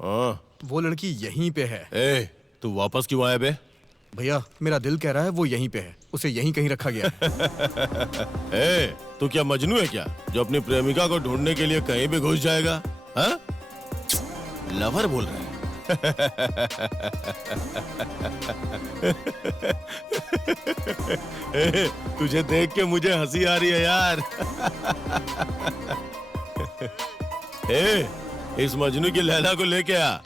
हाँ, वो लड़की यहीं पे है। ए, तू वापस क्यों आया बे? भैया मेरा दिल कह रहा है वो यहीं पे है, उसे यहीं कहीं रखा गया है। ए, तू क्या मजनू है क्या, जो अपनी प्रेमिका को ढूंढने के लिए कहीं भी घुस जाएगा? हाँ? लवर बोल रहा है। ए, तुझे देख के मुझे हंसी आ रही है यार। ए, इस मजनू की लैला को लेके आ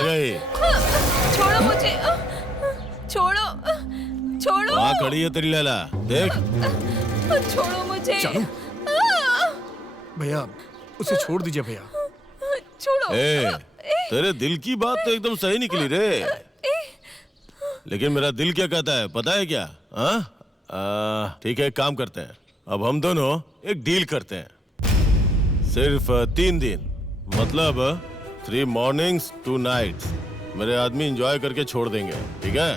गई। छोड़ो मुझे, छोड़ो, छोड़ो। वहाँ खड़ी है तेरी लैला, देख। छोड़ो मुझे। भैया उसे छोड़ दीजिए भैया। छोड़ो। ए, तेरे दिल की बात तो एकदम सही निकली रे, लेकिन मेरा दिल क्या कहता है पता है क्या? ठीक है, एक काम करते हैं, अब हम दोनों एक डील करते हैं। सिर्फ 3 दिन, मतलब 3 मॉर्निंग्स 2 नाइट्स मेरे आदमी एंजॉय करके छोड़ देंगे, ठीक है?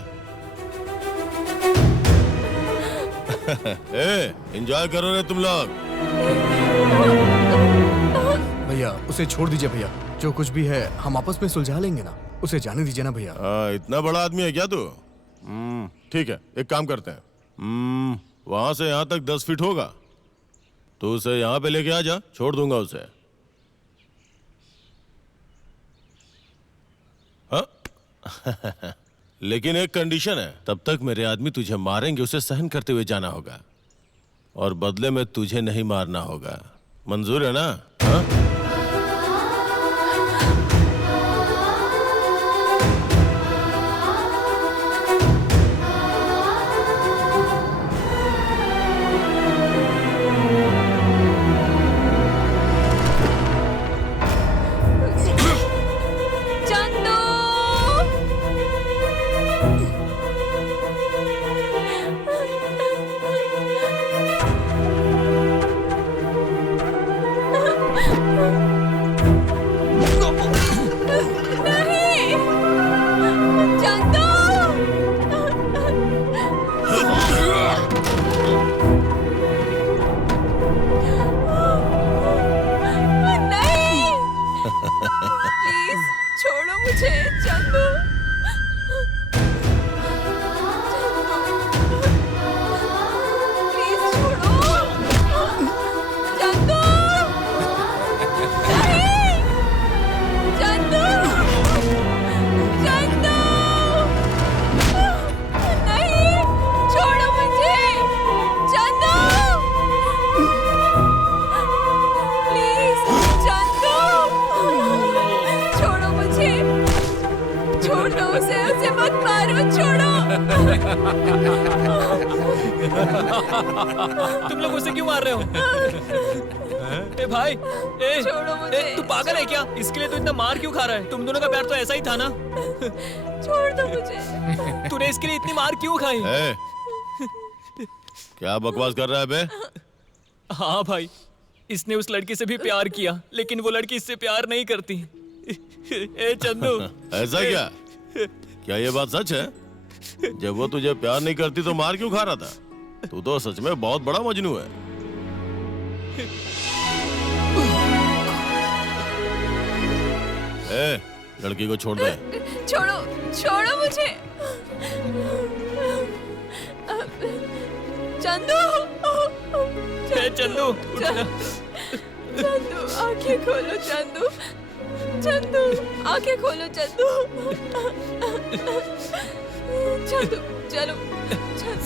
ए, एंजॉय करो रे तुम लोग। भैया उसे छोड़ दीजिए भैया, जो कुछ भी है हम आपस में सुलझा लेंगे ना, उसे जाने दीजिए ना भैया। इतना बड़ा आदमी है क्या तू? ठीक है, एक काम करते हैं, वहां से यहाँ तक 10 फीट होगा, तो उसे यहाँ पे लेके आ जा, छोड़ दूंगा उसे। हाँ? लेकिन एक कंडीशन है, तब तक मेरे आदमी तुझे मारेंगे, उसे सहन करते हुए जाना होगा, और बदले में तुझे नहीं मारना होगा। मंजूर है ना? हाँ? तुम लोग उसे क्यों मार रहे हो? ए भाई, ए, तू पागल है क्या? इसके लिए तू इतना मार क्यों खा रहा है? तुम दोनों का प्यार तो ऐसा ही था ना? छोड़ दो मुझे। तूने इसके लिए इतनी मार क्यों खाई? क्या बकवास कर रहा है बे? हाँ भाई, इसने उस लड़की से भी प्यार किया, लेकिन वो लड़की इससे प्यार नहीं करती। ए चंदू, ऐसा क्या? क्या ये बात सच है? जब वो तुझे प्यार नहीं करती तो मार क्यों खा रहा था? तू तो सच में बहुत बड़ा मजनू है। ए, लड़की को छोड़ दे। छोड़ो, छोड़ो मुझे। चंदू, चंदू, चंदू, आंखें खोलो चंदू, चंदू, आंखें खोलो चंदू, चंदू, चलो,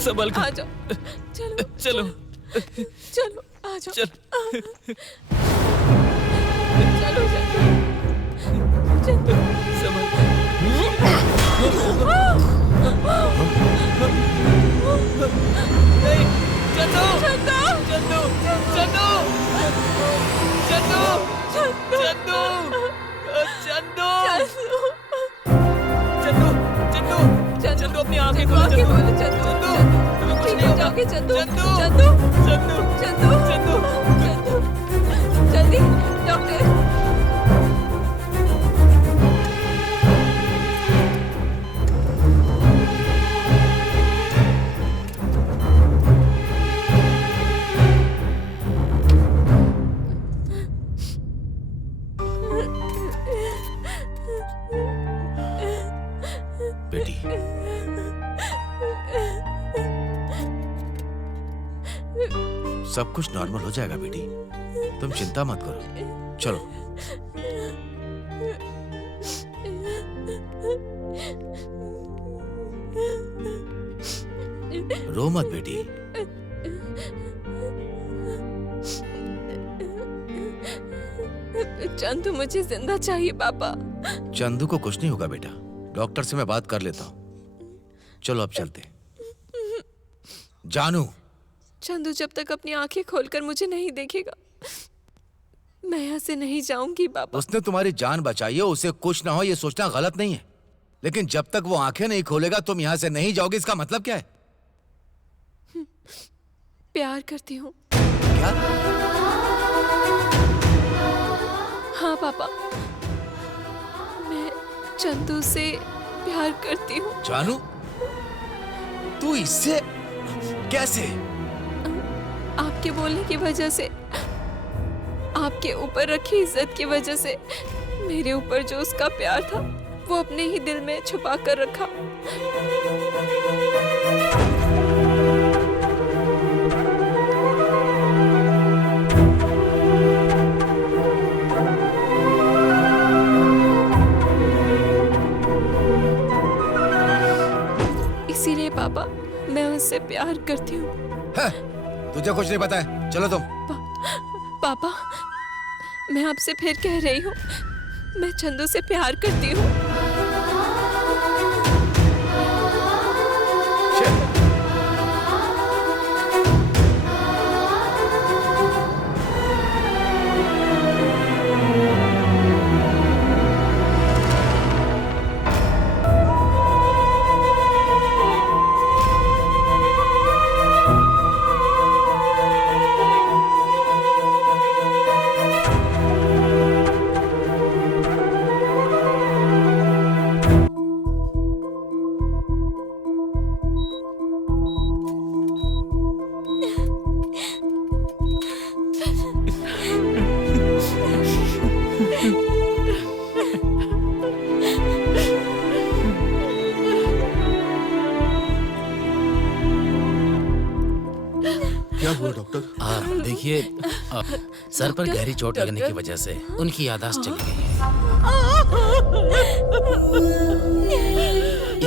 संभल कर। आ जाओ, चलो, चलो, चलो, आ जाओ, चल। चलो चंदू, चंदू, संभल। नहीं चंदू चंदू चंदू चंदू चंदू चंदू चंदू चंदू चंदू चंदू अपनी आंखें खोलो चंदू चंदू तुम्हें कुछ नहीं होगा चंदू चंदू चंदू चंदू चंदू चंदू चंदू जल्दी डॉक्टर। बेटी सब कुछ नॉर्मल हो जाएगा बेटी, तुम चिंता मत करो। चलो रो मत बेटी। चंदू मुझे जिंदा चाहिए पापा। चंदू को कुछ नहीं होगा बेटा, डॉक्टर से मैं बात कर लेता हूँ। चलो अब चलते। जानू, चंदू जब तक अपनी आंखें खोलकर मुझे नहीं देखेगा मैं यहाँ से नहीं जाऊंगी पापा। उसने तुम्हारी जान बचाई है, उसे कुछ ना हो ये सोचना गलत नहीं है, लेकिन जब तक वो आंखें नहीं खोलेगा तुम यहाँ से नहीं जाओगे, इसका मतलब क्या है? प्यार करती हूँ। क्या? हाँ पापा, मैं चंदू से प्यार करती हूँ। जानू, तू इससे कैसे? आपके बोलने की वजह से, आपके ऊपर रखी इज्जत की वजह से मेरे ऊपर जो उसका प्यार था वो अपने ही दिल में छुपा कर रखा। इसीलिए पापा मैं उससे प्यार करती हूँ। तुझे कुछ नहीं पता है, चलो तुम। पापा मैं आपसे फिर कह रही हूँ, मैं चंदू से प्यार करती हूँ। क्या हुआ डॉक्टर? देखिए सर पर गहरी चोट लगने की वजह से उनकी याददाश्त चली गई है।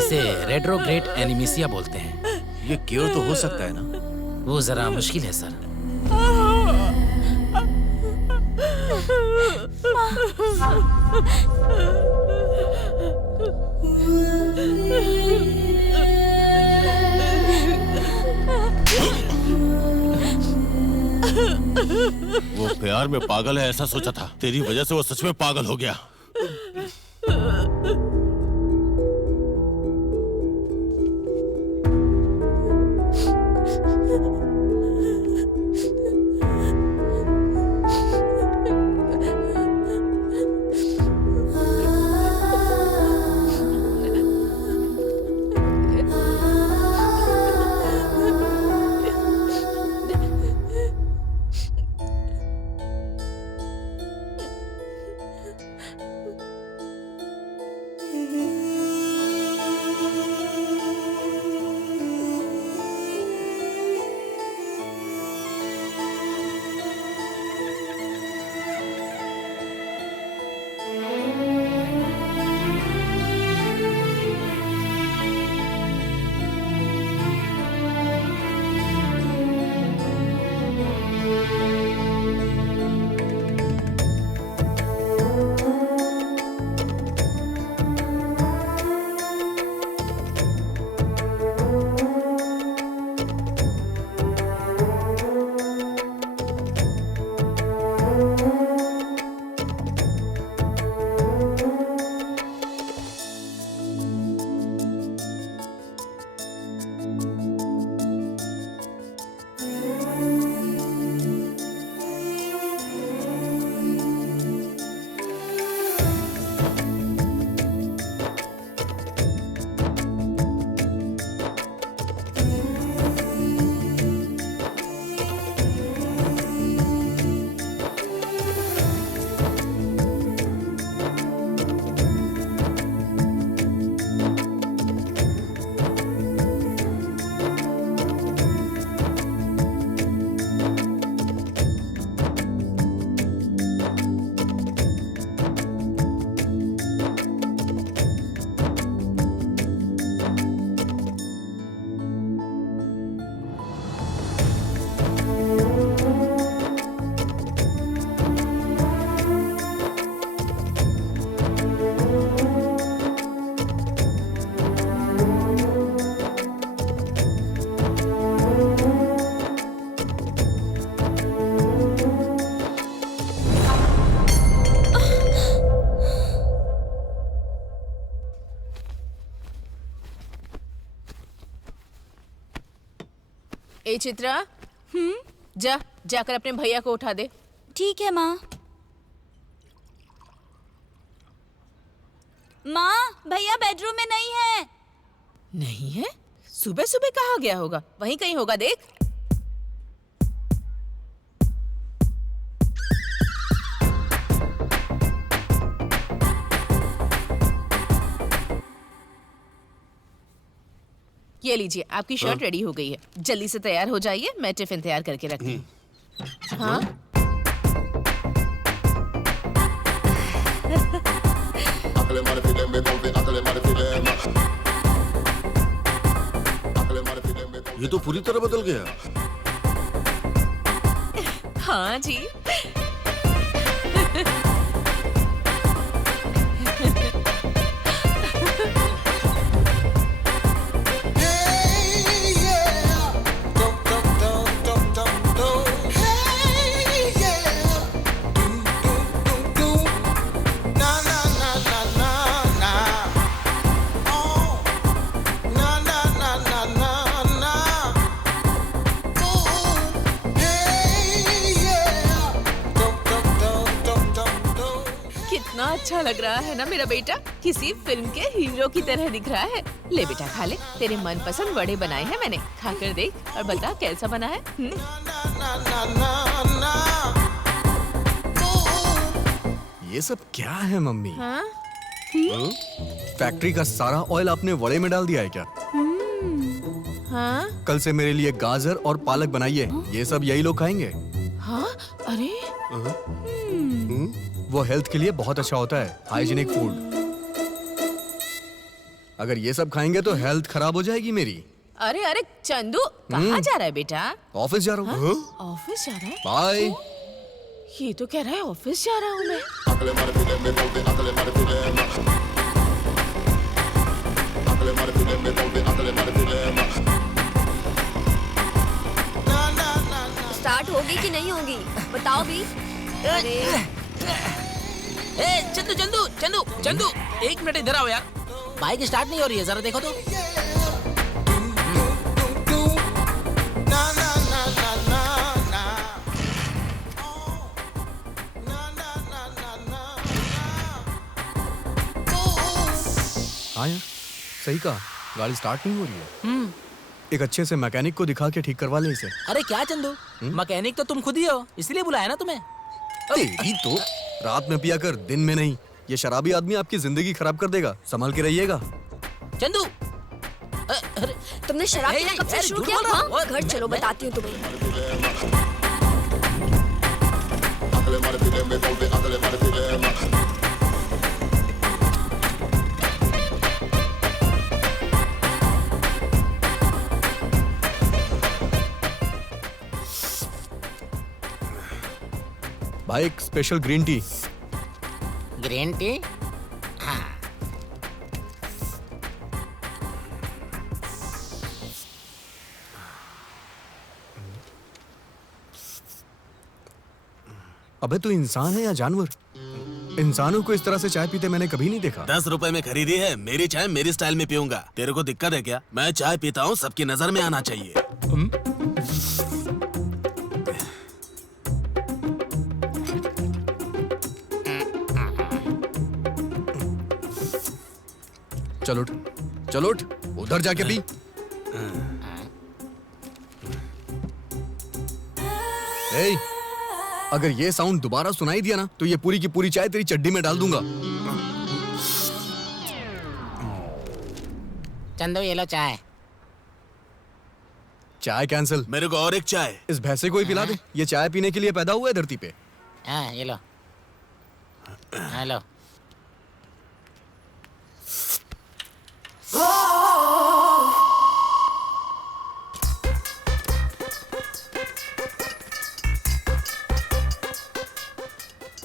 इसे रेट्रोग्रेड एनीमिया बोलते हैं। ये क्योर तो हो सकता है ना? वो जरा मुश्किल है सर। वो प्यार में पागल है ऐसा सोचा था, तेरी वजह से वो सच में पागल हो गया। ए चित्रा, जाकर अपने भैया को उठा दे। ठीक है माँ। माँ, भैया बेडरूम में नहीं है। नहीं है? सुबह सुबह कहाँ गया होगा? वहीं कहीं होगा, देख। ये लीजिए, आपकी शर्ट रेडी हो गई है। जल्दी से तैयार हो जाइए, मैं टिफिन तैयार करके रखती हूँ। हाँ? ये तो पूरी तरह बदल गया। हाँ जी। कितना अच्छा लग रहा है ना मेरा बेटा, किसी फिल्म के हीरो की तरह दिख रहा है। ले बेटा खा ले, तेरे मनपसंद वड़े बनाए हैं मैंने, खाकर देख और बता कैसा बना है। ये सब क्या है मम्मी? हाँ? फैक्ट्री का सारा ऑयल आपने वड़े में डाल दिया है क्या? हाँ? कल से मेरे लिए गाजर और पालक बनाइए, ये सब यही लोग खाएंगे। हाँ? अरे वो हेल्थ के लिए बहुत अच्छा होता है, हाइजीनिक फूड। अगर ये सब खाएंगे तो हेल्थ खराब हो जाएगी मेरी। अरे अरे चंदू, कहाँ जा रहा है बेटा? ऑफिस जा रहा हूँ। ऑफिस जा रहा है? बाय। ये तो कह रहा है ऑफिस जा रहा हूँ मैं। स्टार्ट होगी कि नहीं होगी बताओ भी। अरे ए चंदू चंदू चंदू चंदू, एक मिनट इधर आओ यार। बाइक स्टार्ट नहीं हो रही है, जरा देखो तो। हाँ यार, सही कहा, गाड़ी स्टार्ट नहीं हो रही है। एक अच्छे से मैकेनिक को दिखा के ठीक करवा ले इसे। अरे क्या चंदू, मैकेनिक तो तुम खुद ही हो, इसलिए बुलाया ना तुम्हें। तेरी तो रात में पिया कर, दिन में नहीं। ये शराबी आदमी आपकी जिंदगी खराब कर देगा, संभल के रहिएगा। चंदू तुमने शराब पीना कब से शुरू किया? हाँ? घर चलो बताती हूँ तुम्हें। भाई एक special green tea. Green tea? हाँ। अबे तू इंसान है या जानवर? इंसानों को इस तरह से चाय पीते मैंने कभी नहीं देखा। 10 रुपए में खरीदी है, मेरी चाय मेरी स्टाइल में पीऊंगा। तेरे को दिक्कत है क्या? मैं चाय पीता हूँ, सबकी नजर में आना चाहिए। चलो उठ, चलो उठ, उधर जाके पी। ए, अगर ये साउंड दोबारा सुनाई दिया ना तो ये पूरी की पूरी चाय तेरी चड्डी में डाल दूंगा। चंदू ये लो चाय। चाय कैंसिल। मेरे को और एक चाय। इस भैंसे को ही पिला दे, ये चाय पीने के लिए पैदा हुआ है धरती पे। हाँ ये लो। हाँ लो।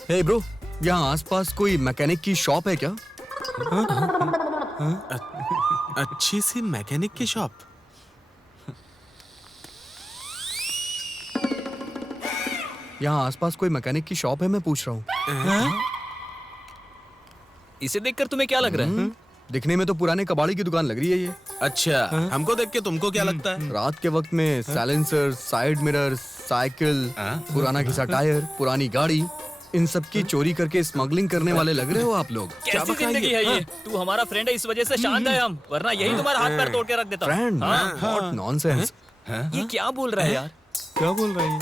हे ब्रो, यहाँ आसपास कोई मैकेनिक की शॉप है क्या? अच्छी सी मैकेनिक की शॉप? यहाँ आसपास कोई मैकेनिक की शॉप है, मैं पूछ रहा हूँ। इसे देखकर तुम्हें क्या लग रहा है? दिखने में तो पुराने कबाड़ी की दुकान लग रही है ये। अच्छा, हमको देख के तुमको क्या लगता है? रात के वक्त में साइलेंसर, साइड मिरर, साइकिल, पुराना घिसा टायर, पुरानी गाड़ी, इन सब की चोरी करके स्मगलिंग करने वाले लग रहे हो आप लोग। कैसी जिंदगी है ये? तू हमारा फ्रेंड है, इस वजह से शांत है हम, वरना यही तुम्हारा हाथ पैर तोड़ के रख देता। फ्रेंड? What nonsense. ये क्या बोल रहा है यार? क्या बोल रहा है?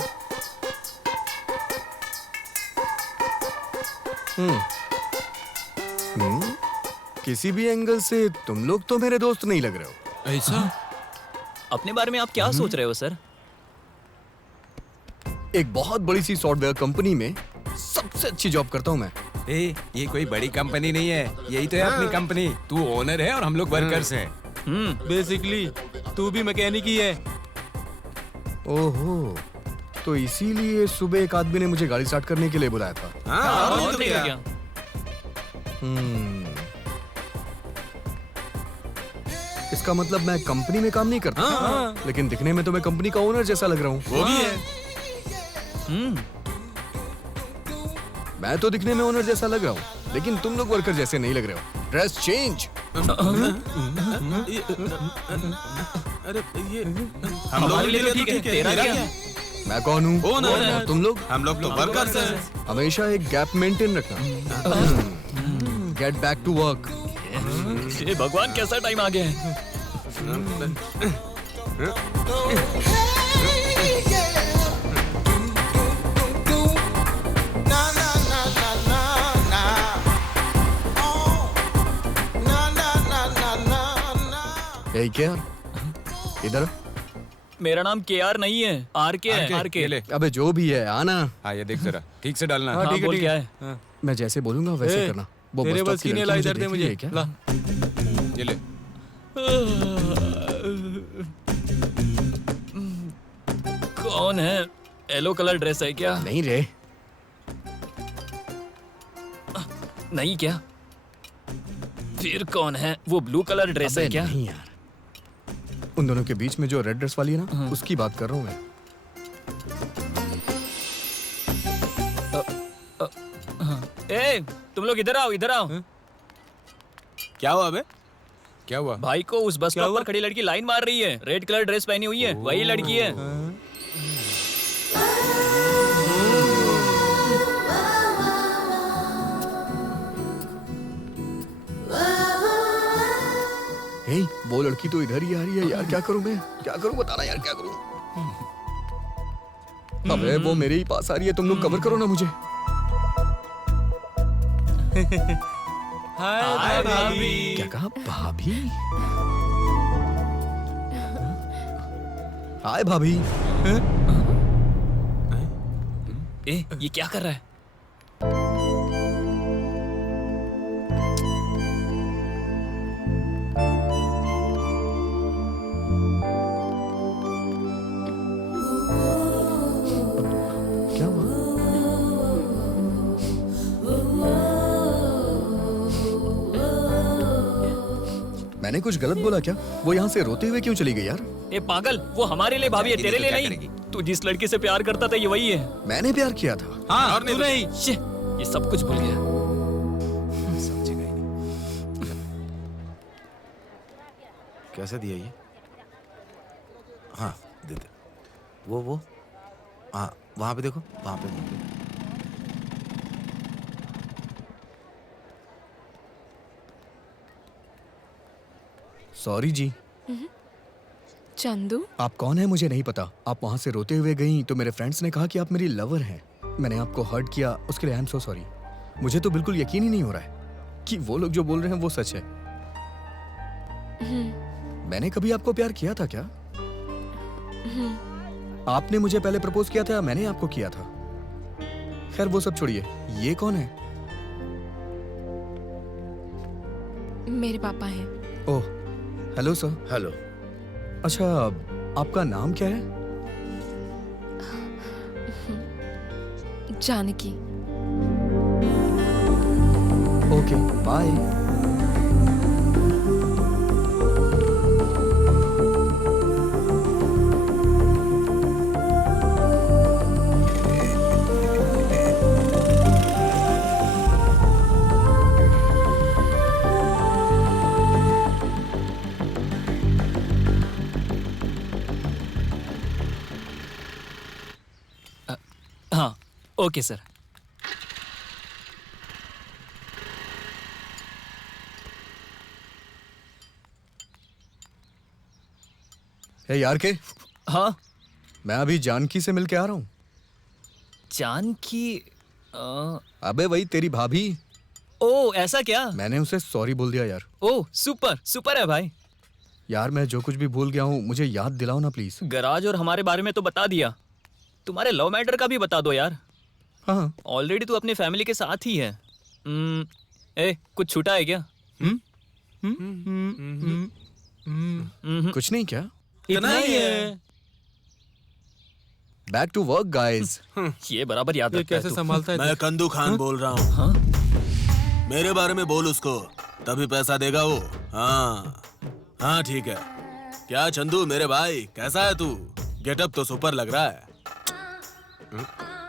किसी भी एंगल से तुम लोग तो मेरे दोस्त नहीं लग रहे हो। ऐसा? अपने बारे में आप क्या सोच रहे हो सर? एक बहुत बड़ी सी सॉफ्टवेयर कंपनी में सबसे अच्छी जॉब करता हूँ मैं। ये कोई बड़ी कंपनी नहीं है, यही तो है अपनी कंपनी। तू ओनर है और हम लोग वर्कर्स हैं। बेसिकली तू भी मैकेनिक ही है। ओहो, तो इसीलिए सुबह एक आदमी ने मुझे गाड़ी स्टार्ट करने के लिए बुलाया था। और तो क्या? इसका मतलब मैं कंपनी में काम नहीं करता, लेकिन दिखने में तो मैं कंपनी का ओनर जैसा लग रहा हूँ। वो भी है। मैं तो दिखने में ओनर जैसा लग रहा हूँ, लेकिन तुम लोग वर्कर जैसे नहीं लग रहे हो। Dress change. अरे ये हम लोग लिए तो ठीक है, तेरा क्या? मैं कौन हूँ? ओनर। तुम लोग? हम लोग तो वर्कर्स हैं। हमेशा एक गैप मेंटेन रखना। Get back to work. ये भगवान कैसा टाइम आ गया है? ए क्या इधर? मेरा नाम KR नहीं है, RK है। RK। ले। अबे जो भी है आना। हाँ ये देख जरा, ठीक से डालना। हाँ, बोल क्या है? मैं जैसे बोलूंगा वैसे करना। वो तेरे बस स्टॉप बस की की नहीं लड़की लाई मुझे दर्द देख मुझे। रही है क्या? ला। ये ले। कौन है? येलो कलर ड्रेस है क्या? नहीं रे। नहीं क्या? फिर कौन है? वो ब्लू कलर ड्रेस है क्या? नहीं यार, उन दोनों के बीच में जो रेड ड्रेस वाली है ना, उसकी बात कर रहा हूँ मैं। ए, तुम लोग इधर आओ, इधर आओ। क्या हुआ बे? क्या हुआ? भाई को उस बस स्टॉप पर खड़ी लड़की लाइन मार रही है। रेड कलर ड्रेस पहनी हुई है, वही लड़की है। हे, वो लड़की तो इधर ही आ रही है यार। क्या करूं मैं? क्या करूं? बताना यार, क्या करूं? अबे वो मेरे ही पास आ रही है। तुम लोग कवर करो ना मुझे। हाय भाभी। क्या कहा? भाभी? हाय भाभी। ए, ये क्या कर रहा है? क्या हुआ? मैंने कुछ गलत बोला क्या? वो यहाँ से रोते हुए क्यों चली गई यार? ए पागल, वो हमारे लिए भाभी है, तेरे लिए नहीं। तू जिस लड़की से प्यार करता था ये वही है। मैंने प्यार किया था। हाँ, और तू नहीं। श्श, ये सब कुछ भूल गया। समझेगा ही नहीं। कैसे दिया ये? हाँ दे दे। वो हाँ वहां पे देखो, वहां पे। सॉरी जी। चंदू, आप कौन है मुझे नहीं पता। आप वहां से रोते हुए गई तो मेरे फ्रेंड्स ने कहा कि आप मेरी लवर हैं। मैंने आपको हर्ट किया, उसके लिए आई एम सो सॉरी। मुझे तो बिल्कुल यकीन ही नहीं हो रहा है कि वो लोग जो बोल रहे हैं वो सच है। मैंने कभी आपको प्यार किया था क्या? आपने मुझे पहले प्रपोज किया था, मैंने आपको किया था। खैर वो सब छोड़िए। ये कौन है? मेरे पापा हैं। Oh hello sir. हेलो। अच्छा, आपका नाम क्या है? Janaki. Okay bye. Okay sir. Hey यार के, हाँ मैं अभी जानकी से मिल के आ रहा हूँ। जानकी? अबे वही तेरी भाभी। ओ ऐसा क्या? मैंने उसे सॉरी बोल दिया यार। ओ सुपर सुपर है भाई। यार मैं जो कुछ भी भूल गया हूँ मुझे याद दिलाओ ना प्लीज। गराज और हमारे बारे में तो बता दिया, तुम्हारे लव मैटर का भी बता दो यार। हाँ ऑलरेडी तू अपनी फैमिली के साथ ही है। कुछ छूटा है क्या? कुछ नहीं क्या? इतना ही है। Back to work guys. ये बराबर याद रखता है कैसे तू। संभालता है? मैं कंदू खान बोल रहा हूँ। हाँ? मेरे बारे में बोल उसको, तभी पैसा देगा वो। हाँ हाँ ठीक है। क्या चंदू मेरे भाई, कैसा है तू? गेटअप तो सुपर लग रहा है।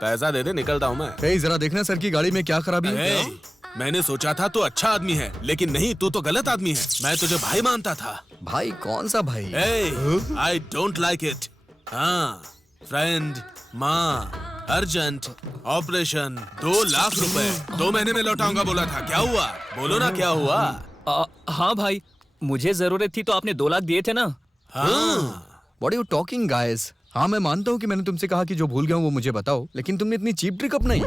पैसा दे दे, निकलता हूँ मैं। हे जरा देखना सर की गाड़ी में क्या खराबी है। मैंने सोचा था तू अच्छा आदमी है, लेकिन नहीं, तू तो गलत आदमी है। मैं तुझे भाई मानता था। भाई कौन सा भाई? I don't like it. हाँ फ्रेंड, माँ, अर्जेंट, ऑपरेशन, 2 लाख रुपए 2 महीने में लौटाऊंगा बोला था। क्या हुआ? बोलो ना क्या हुआ? हाँ भाई, मुझे जरूरत थी तो आपने 2 लाख दिए थे ना। हाँ। What are you talking guys? हाँ मैं मानता हूँ कि मैंने तुमसे कहा कि जो भूल गया हूँ वो मुझे बताओ, लेकिन तुमने इतनी चीप ट्रिक अपनाई।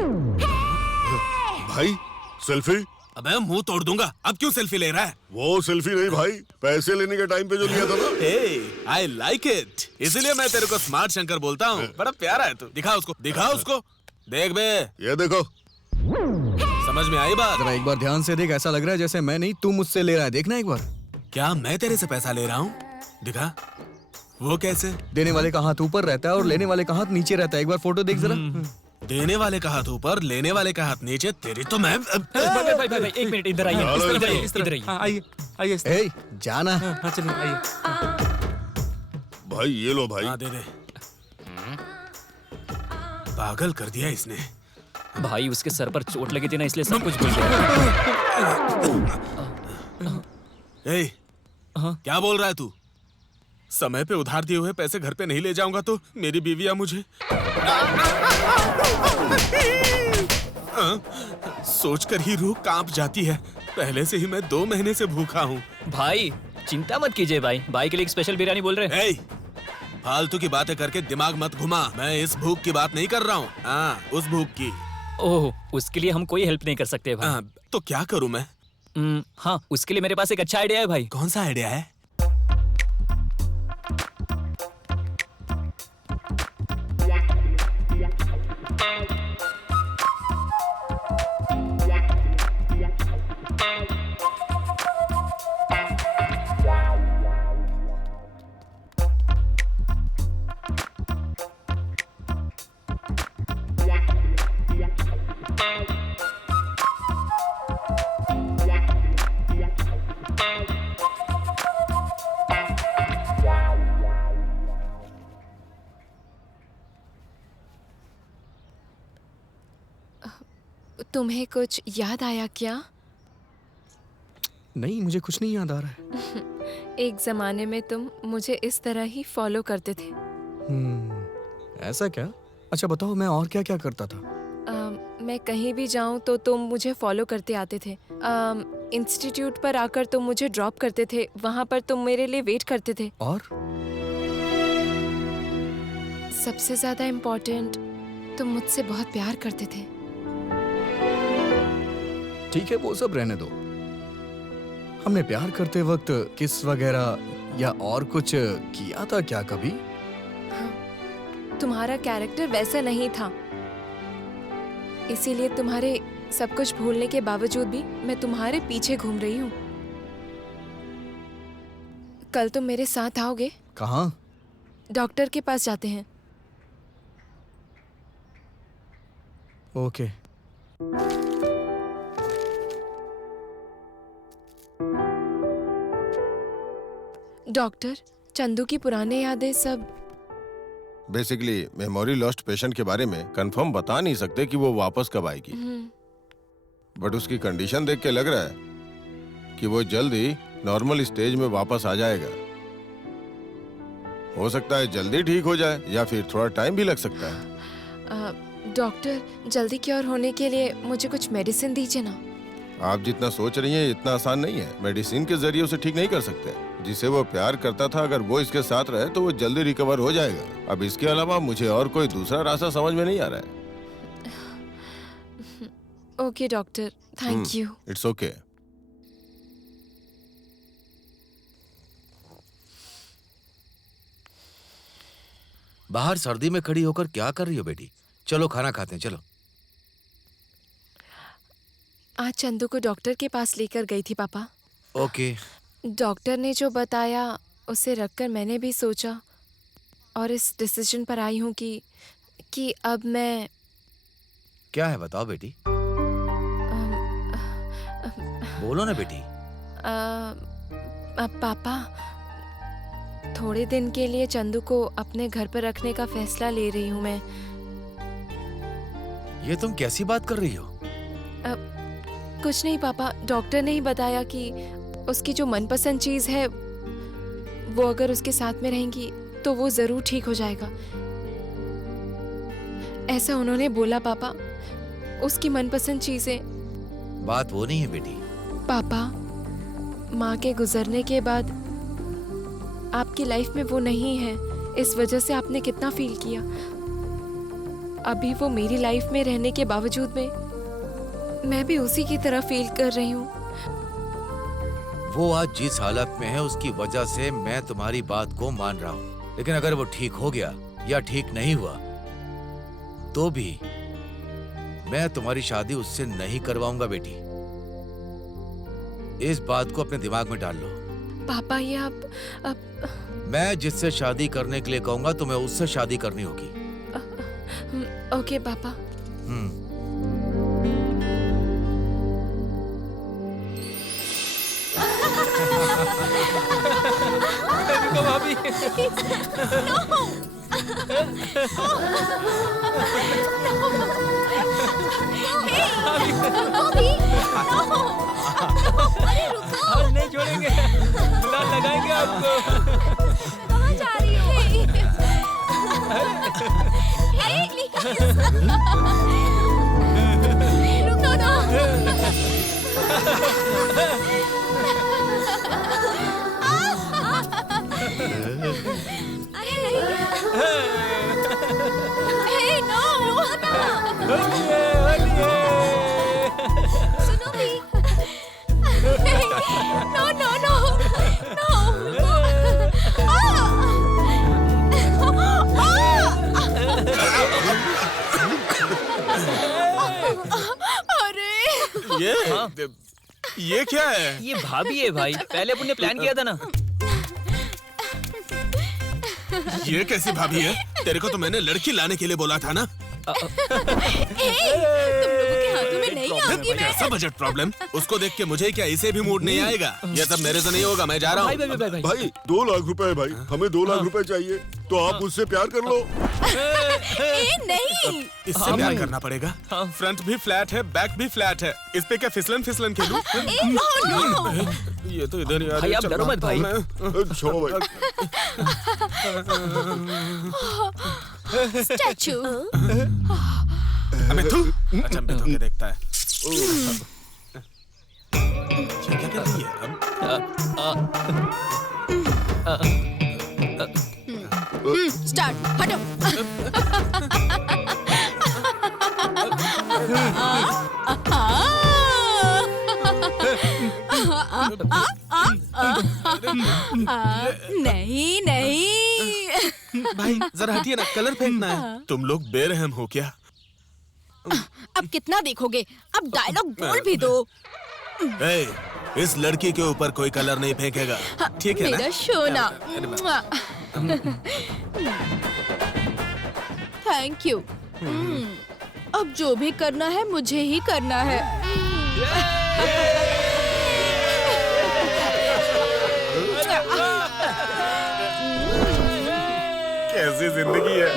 भाई सेल्फी? अबे मुंह तोड़ दूंगा। अब क्यों सेल्फी ले रहा है? वो सेल्फी नहीं भाई, पैसे लेने के टाइम पे जो लिया था ना। आई लाइक इट, इसीलिए मैं तेरे को स्मार्ट शंकर बोलता हूँ। बड़ा प्यारा है तू। दिखा उसको, दिखा उसको। देख बे, ये देखो। समझ में आई बात? जरा एक बार ध्यान से देख, ऐसा लग रहा है जैसे मैं नहीं तू मुझसे ले रहा है। देखना एक बार। क्या मैं तेरे से पैसा ले रहा हूँ? दिखा। वो कैसे? देने वाले का हाथ ऊपर रहता है और लेने वाले का हाथ नीचे रहता है। एक बार फोटो देख जरा। देने वाले का हाथ ऊपर, लेने वाले का हाथ नीचे। तेरी तो मैं भाई, एक मिनट, इधर आइए, इधर आइए। आइए आइए। ए, जाना। हाँ चलिए आइए। भाई ये लो भाई। हाँ दे दे। पागल कर दिया इसने। भाई उसके सर पर चोट लगी थी ना, इसलिए सब कुछ भूल गया। क्या बोल रहा है तू? समय पे उधार दिए हुए पैसे घर पे नहीं ले जाऊंगा तो मेरी बीवियां मुझे सोचकर ही रूह कांप जाती है। पहले से ही मैं 2 महीने से भूखा हूँ। भाई चिंता मत कीजिए भाई, भाई के लिए एक स्पेशल बिरयानी बोल रहे हैं। फालतू की बातें करके दिमाग मत घुमा। मैं इस भूख की बात नहीं कर रहा हूँ, उस भूख की। ओह, उसके लिए हम कोई हेल्प नहीं कर सकते भाई। तो क्या करूँ मैं? हाँ, उसके लिए मेरे पास एक अच्छा आइडिया है भाई। कौन सा आइडिया है? तुम्हें कुछ याद आया क्या? नहीं, मुझे कुछ नहीं याद आ रहा है। एक जमाने में तुम मुझे इस तरह ही फॉलो करते थे। ऐसा क्या? अच्छा बताओ, मैं और क्या क्या करता था? मैं कहीं भी जाऊं तो तुम मुझे फॉलो करते आते थे। इंस्टीट्यूट पर आकर तुम मुझे ड्रॉप करते थे, वहां पर तुम मेरे लिए वेट करते थे। और सबसे ज्यादा इम्पोर्टेंट, तुम मुझसे बहुत प्यार करते थे। ठीक है, वो सब रहने दो। हमने प्यार करते वक्त किस वगैरह या और कुछ किया था क्या कभी? तुम्हारा कैरेक्टर वैसा नहीं था, इसीलिए तुम्हारे सब कुछ भूलने के बावजूद भी मैं तुम्हारे पीछे घूम रही हूँ। कल तुम मेरे साथ आओगे? कहाँ? डॉक्टर के पास जाते हैं। ओके। डॉक्टर, चंदू की पुरानी यादें सब। बेसिकली मेमोरी लॉस्ट पेशेंट के बारे में कंफर्म बता नहीं सकते कि वो वापस कब आएगी, बट उसकी कंडीशन देख के लग रहा है कि वो जल्द ही नॉर्मल स्टेज में वापस आ जाएगा। हो सकता है जल्दी ठीक हो जाए या फिर थोड़ा टाइम भी लग सकता है। डॉक्टर जल्दी क्योर होने के लिए मुझे कुछ मेडिसिन दीजिए ना। आप जितना सोच रही हैं इतना आसान नहीं है। मेडिसिन के जरिए उसे ठीक नहीं कर सकते। जिसे वो प्यार करता था, अगर वो इसके साथ रहे तो वो जल्दी रिकवर हो जाएगा। अब इसके अलावा मुझे और कोई दूसरा रास्ता समझ में नहीं आ रहा है। Okay doctor, thank you. It's okay. बाहर सर्दी में खड़ी होकर क्या कर रही हो बेटी? चलो खाना खाते हैं, चलो। आज चंदू को डॉक्टर के पास लेकर गई थी पापा। ओके। डॉक्टर ने जो बताया उसे रखकर मैंने भी सोचा और इस डिसीजन पर आई हूँ कि अब मैं। क्या है बताओ बेटी, बोलो ना बेटी। पापा, थोड़े दिन के लिए चंदू को अपने घर पर रखने का फैसला ले रही हूँ मैं। ये तुम कैसी बात कर रही हो? कुछ नहीं पापा, डॉक्टर ने ही बताया कि उसकी जो मनपसंद चीज है वो अगर उसके साथ में रहेंगी तो वो जरूर ठीक हो जाएगा, ऐसा उन्होंने बोला पापा। उसकी मनपसंद चीजें। बात वो नहीं है बेटी। पापा, माँ के गुजरने के बाद आपकी लाइफ में वो नहीं है, इस वजह से आपने कितना फील किया। अभी वो मेरी लाइफ में रहने के बावजूद में मैं भी उसी की तरह फील कर रही हूँ। वो आज जिस हालत में है उसकी वजह से मैं तुम्हारी बात को मान रहा हूँ, लेकिन अगर वो ठीक हो गया या ठीक नहीं हुआ तो भी मैं तुम्हारी शादी उससे नहीं करवाऊंगा बेटी। इस बात को अपने दिमाग में डाल लो। पापा, ये अब मैं जिससे शादी करने के लिए कहूंगा तुम्हें उससे शादी करनी होगी। ओके पापा। रुको भाभी। हम नहीं छोड़ेंगे, लगाएंगे आपको। कहाँ जा रही हो? रुको ना। Hey, no, सुनो भी। ये क्या है? ये भाभी है भाई, पहले अपन ने प्लान किया था ना। ये कैसी भाभी है? तेरे को तो मैंने लड़की लाने के लिए बोला था ना। तुम लोगों के हाथों में नहीं आऊंगी मैं। कैसा बजट प्रॉब्लम? उसको देख के मुझे क्या इसे भी मूड नहीं आएगा? ये सब मेरे से नहीं होगा, मैं जा रहा हूँ। भाई 2 लाख रुपए है भाई, हमें 2 लाख रुपए चाहिए, तो आप मुझसे प्यार कर लो। नहीं, इससे प्यार करना पड़ेगा। फ्रंट भी फ्लैट है, बैक भी फ्लैट है, इस पे क्या फिसलन फिसलन खेलूं? ये तो इधर ही आ भाई, आप डरो मत भाई। छोड़ो भाई। स्टैचू। अबे तू अचंभे होके देखता है। ये क्या कर रही है? स्टार्ट, हटो। नहीं नहीं भाई जरा हटिए ना, कलर फेंकना है। तुम लोग बेरहम हो क्या? अब कितना देखोगे? अब डायलॉग बोल भी दो। ए, इस लड़की के ऊपर कोई कलर नहीं फेंकेगा, ठीक है ना? मेरा सोना। Thank you. अब जो भी करना है मुझे ही करना है। कैसी जिंदगी है।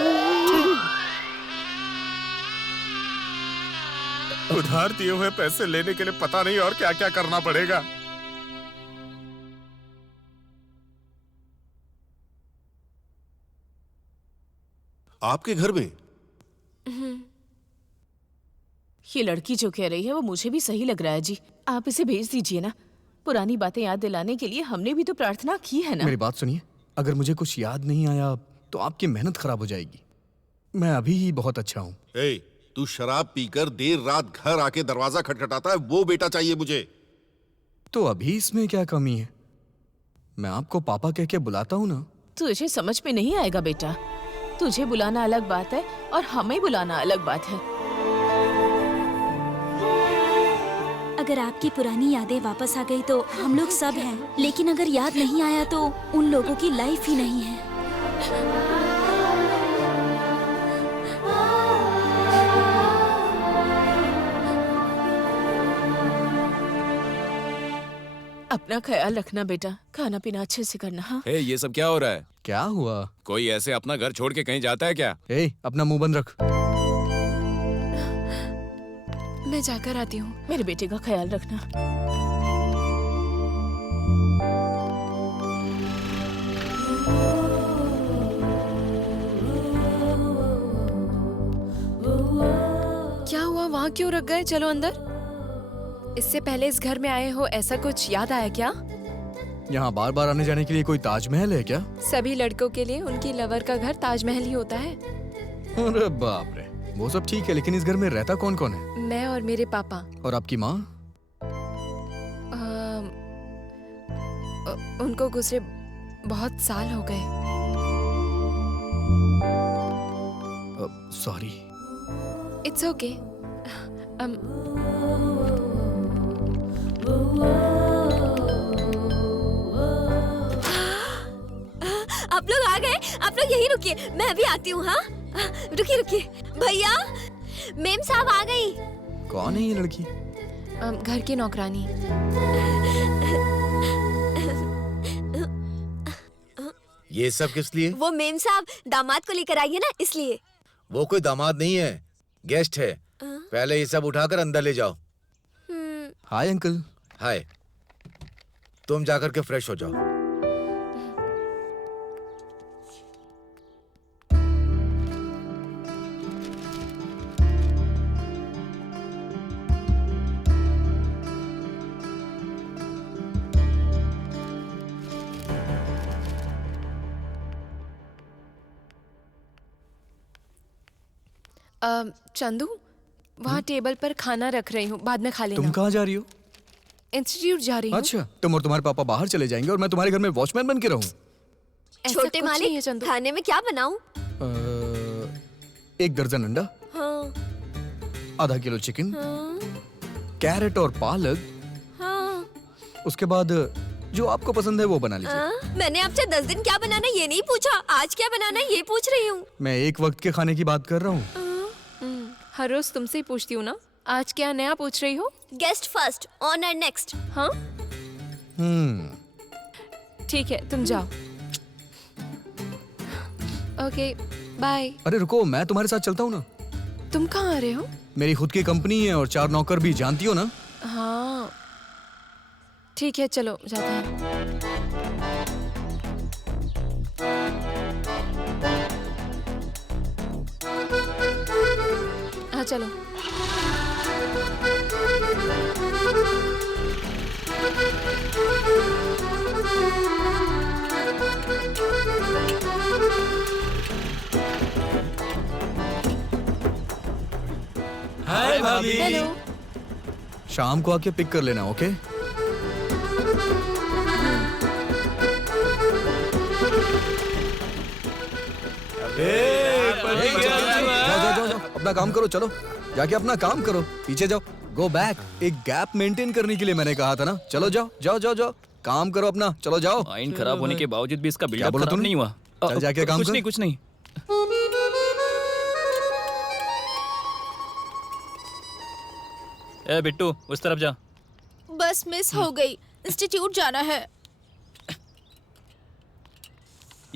उधार दिए हुए पैसे लेने के लिए पता नहीं और क्या क्या करना पड़ेगा। आपके घर में? ये लड़की जो कह रही है वो मुझे भी सही लग रहा है जी। आप इसे भेज दीजिए ना। पुरानी बातें याद दिलाने के लिए हमने भी तो प्रार्थना की है ना। मेरी बात सुनिए, अगर मुझे कुछ याद नहीं आया तो आपकी मेहनत खराब हो जाएगी। मैं अभी ही बहुत अच्छा हूँ। ए, तू शराब पीकर देर रात घर आके दरवाजा खटखटाता है, वो बेटा चाहिए मुझे। तो अभी इसमें क्या कमी है? मैं आपको पापा कह के बुलाता हूँ ना। तुझे समझ में नहीं आएगा बेटा। तुझे बुलाना अलग बात है और हमें बुलाना अलग बात है। अगर आपकी पुरानी यादें वापस आ गई तो हम लोग सब हैं, लेकिन अगर याद नहीं आया तो उन लोगों की लाइफ ही नहीं है। अपना ख्याल रखना बेटा, खाना पीना अच्छे से करना। हाँ ए, ये सब क्या हो रहा है? क्या हुआ? कोई ऐसे अपना घर छोड़ के कहीं जाता है क्या? ए, अपना मुंह बंद रख। मैं जाकर आती हूँ। मेरे बेटे का ख्याल रखना। क्या हुआ? वहाँ क्यों रख गए? चलो अंदर। इससे पहले इस घर में आए हो, ऐसा कुछ याद आया क्या? यहाँ बार बार आने जाने के लिए कोई ताजमहल है क्या? सभी लड़कों के लिए उनकी लवर का घर ताजमहल ही होता है। अरे बाप रे, वो सब ठीक है, लेकिन इस घर में रहता कौन कौन है? मैं और मेरे पापा। और आपकी माँ? उनको गुजरे बहुत साल हो गए। सॉरी। It's okay. आप लोग आ गए? आप लोग यहीं रुकिए, मैं अभी आती हूँ। हाँ रुकिए रुकिए। भैया, मेम साहब आ गई। कौन है ये लड़की? घर की नौकरानी। ये सब किस लिए? वो मेम साहब दामाद को लेकर आई है ना, इसलिए। वो कोई दामाद नहीं है, गेस्ट है। पहले ये सब उठाकर अंदर ले जाओ। Hi uncle. हाय। तुम जाकर के फ्रेश हो जाओ। चंदू, वहाँ टेबल पर खाना रख रही हूँ, बाद में खा लेना। तुम कहाँ जा रही हो? इंस्टीट्यूट जा रही हूँ। अच्छा, तुम और तुम्हारे पापा बाहर चले जाएंगे और मैं तुम्हारे घर में वॉचमैन बन के रहूं? छोटे मालिक, खाने में क्या बनाऊं? 1 दर्जन अंडा, हाँ। आधा किलो चिकन, हाँ। कैरेट और पालक, हाँ। उसके बाद जो आपको पसंद है वो बना लीजिए। हाँ? मैंने आपसे 10 दिन क्या बनाना ये नहीं पूछा, आज क्या बनाना ये पूछ रही हूँ। मैं एक वक्त के खाने की बात कर रहा हूँ। हर रोज तुमसे ही पूछती हूँ ना, आज क्या नया पूछ रही हो? Guest first, honour next. हाँ ठीक है, तुम जाओ। Okay bye. अरे रुको, मैं तुम्हारे साथ चलता हूँ ना। तुम कहाँ आ रहे हो? मेरी खुद की कंपनी है और 4 नौकर भी, जानती हो ना। हाँ ठीक है, चलो जाते हैं। हाँ चलो। हाय भाभी। हेलो। शाम को आके पिक कर लेना, ओके? जाओ, अपना काम करो, चलो जाके अपना काम करो। पीछे जाओ, गो बैक। एक गैप मेंटेन करने के लिए मैंने कहा था ना। चलो जाओ जाओ जाओ जाओ, काम करो अपना, चलो जाओ। माइंड खराब होने के बावजूद भी इसका बिल्डअप बोला खराब तुमने? नहीं हुआ। चल जाके काम कुछ कर। नहीं कुछ नहीं। ए बिट्टू, उस तरफ जा। बस मिस हो गई, इंस्टीट्यूट जाना है।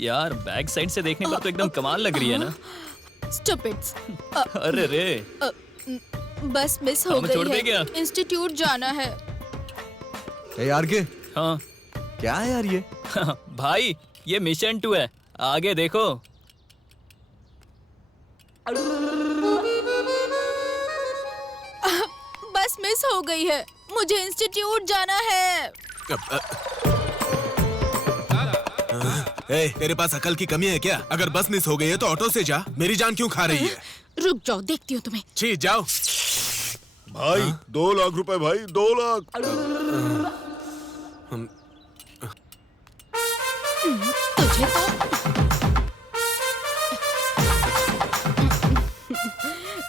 यार बैक साइड से देखने पर तो एकदम कमाल लग रही है ना। स्टूपिड्स। अरे रे, बस मिस हो हम छोड़ दे गई क्या? है, इंस्टीट्यूट जाना है। ए यार के, हाँ क्या है यार ये? भाई ये मिशन 2 है, आगे देखो। बस मिस हो गई है, मुझे इंस्टीट्यूट जाना है। तेरे पास अकल की कमी है क्या? अगर बस मिस हो गई है तो ऑटो से जा, मेरी जान क्यों खा रही है? रुक जाओ, देखती हूँ तुम्हें। छी जाओ। भाई 2 लाख रुपए भाई, 2 लाख। तुझे तो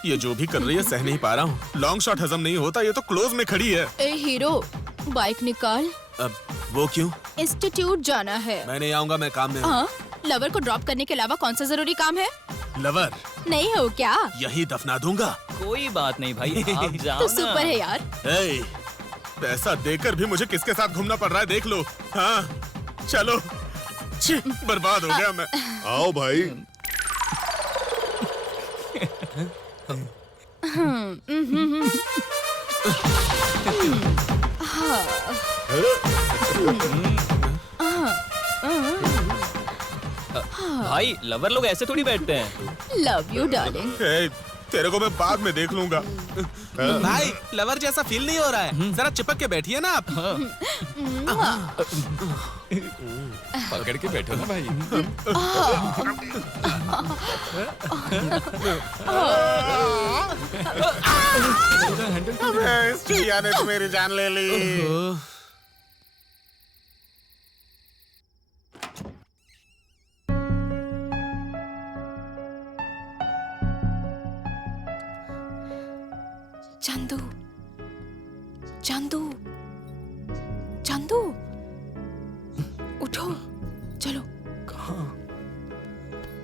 ये जो भी कर रही है सह नहीं पा रहा हूँ। लॉन्ग शॉट हजम नहीं होता, ये तो क्लोज में खड़ी है। ए हीरो, बाइक निकाल। अब वो क्यों? इंस्टीट्यूट जाना है। मैं नहीं आऊंगा, मैं काम में हूँ। हाँ, लवर को ड्रॉप करने के अलावा कौन सा जरूरी काम है? लवर नहीं हो क्या? यही दफना दूंगा। कोई बात नहीं भाई, आप जाओ तो ना। सुपर है यार। ए, पैसा देकर भी मुझे किसके साथ घूमना पड़ रहा है देख लो। हाँ चलो। छी, बर्बाद हो गया मैं। आओ भाई। भाई लवर लोग ऐसे थोड़ी बैठते हैं। Love you darling. तेरे को मैं बाद में देख लूंगा। भाई लवर जैसा फील नहीं हो रहा है, जरा चिपक के बैठिए ना आप। पकड़ के बैठो ना भाई। इस चिड़िया ने तो मेरी जान ले ली। चंदू, चंदू, चंदू, उठो, चलो। कहाँ?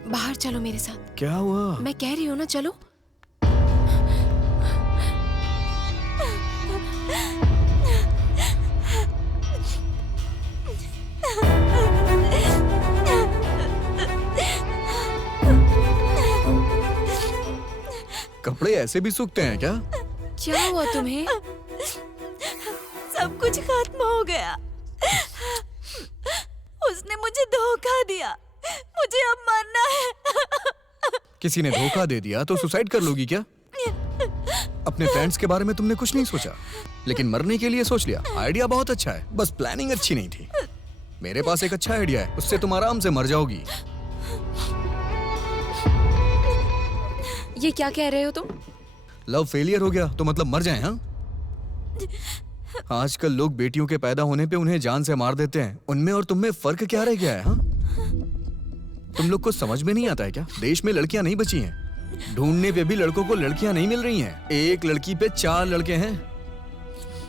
बाहर चलो मेरे साथ। क्या हुआ? मैं कह रही हूँ ना, चलो। कपड़े ऐसे भी सूखते हैं क्या? क्या हुआ तुम्हें? सब कुछ खत्म हो गया। उसने मुझे धोखा दिया। मुझे अब मरना है। किसी ने धोखा दे दिया तो सुसाइड कर लोगी क्या? अपने फ्रेंड्स के बारे में तुमने कुछ नहीं सोचा, लेकिन मरने के लिए सोच लिया। आइडिया बहुत अच्छा है, बस प्लानिंग अच्छी नहीं थी। मेरे पास एक अच्छा आइडिया है, उससे तुम आराम से मर जाओगी। ये क्या कह रहे हो तुम? लव फेलियर हो गया तो मतलब मर जाए? हाँ, आजकल लोग बेटियों के पैदा होने पे उन्हें जान से मार देते हैं। उनमें और तुम में फर्क क्या रह गया है? हाँ, तुम लोग को समझ में नहीं आता है क्या? देश में लड़कियां नहीं बची हैं। ढूंढने पे भी लड़कों को लड़कियां नहीं मिल रही हैं। एक लड़की पे 4 लड़के हैं।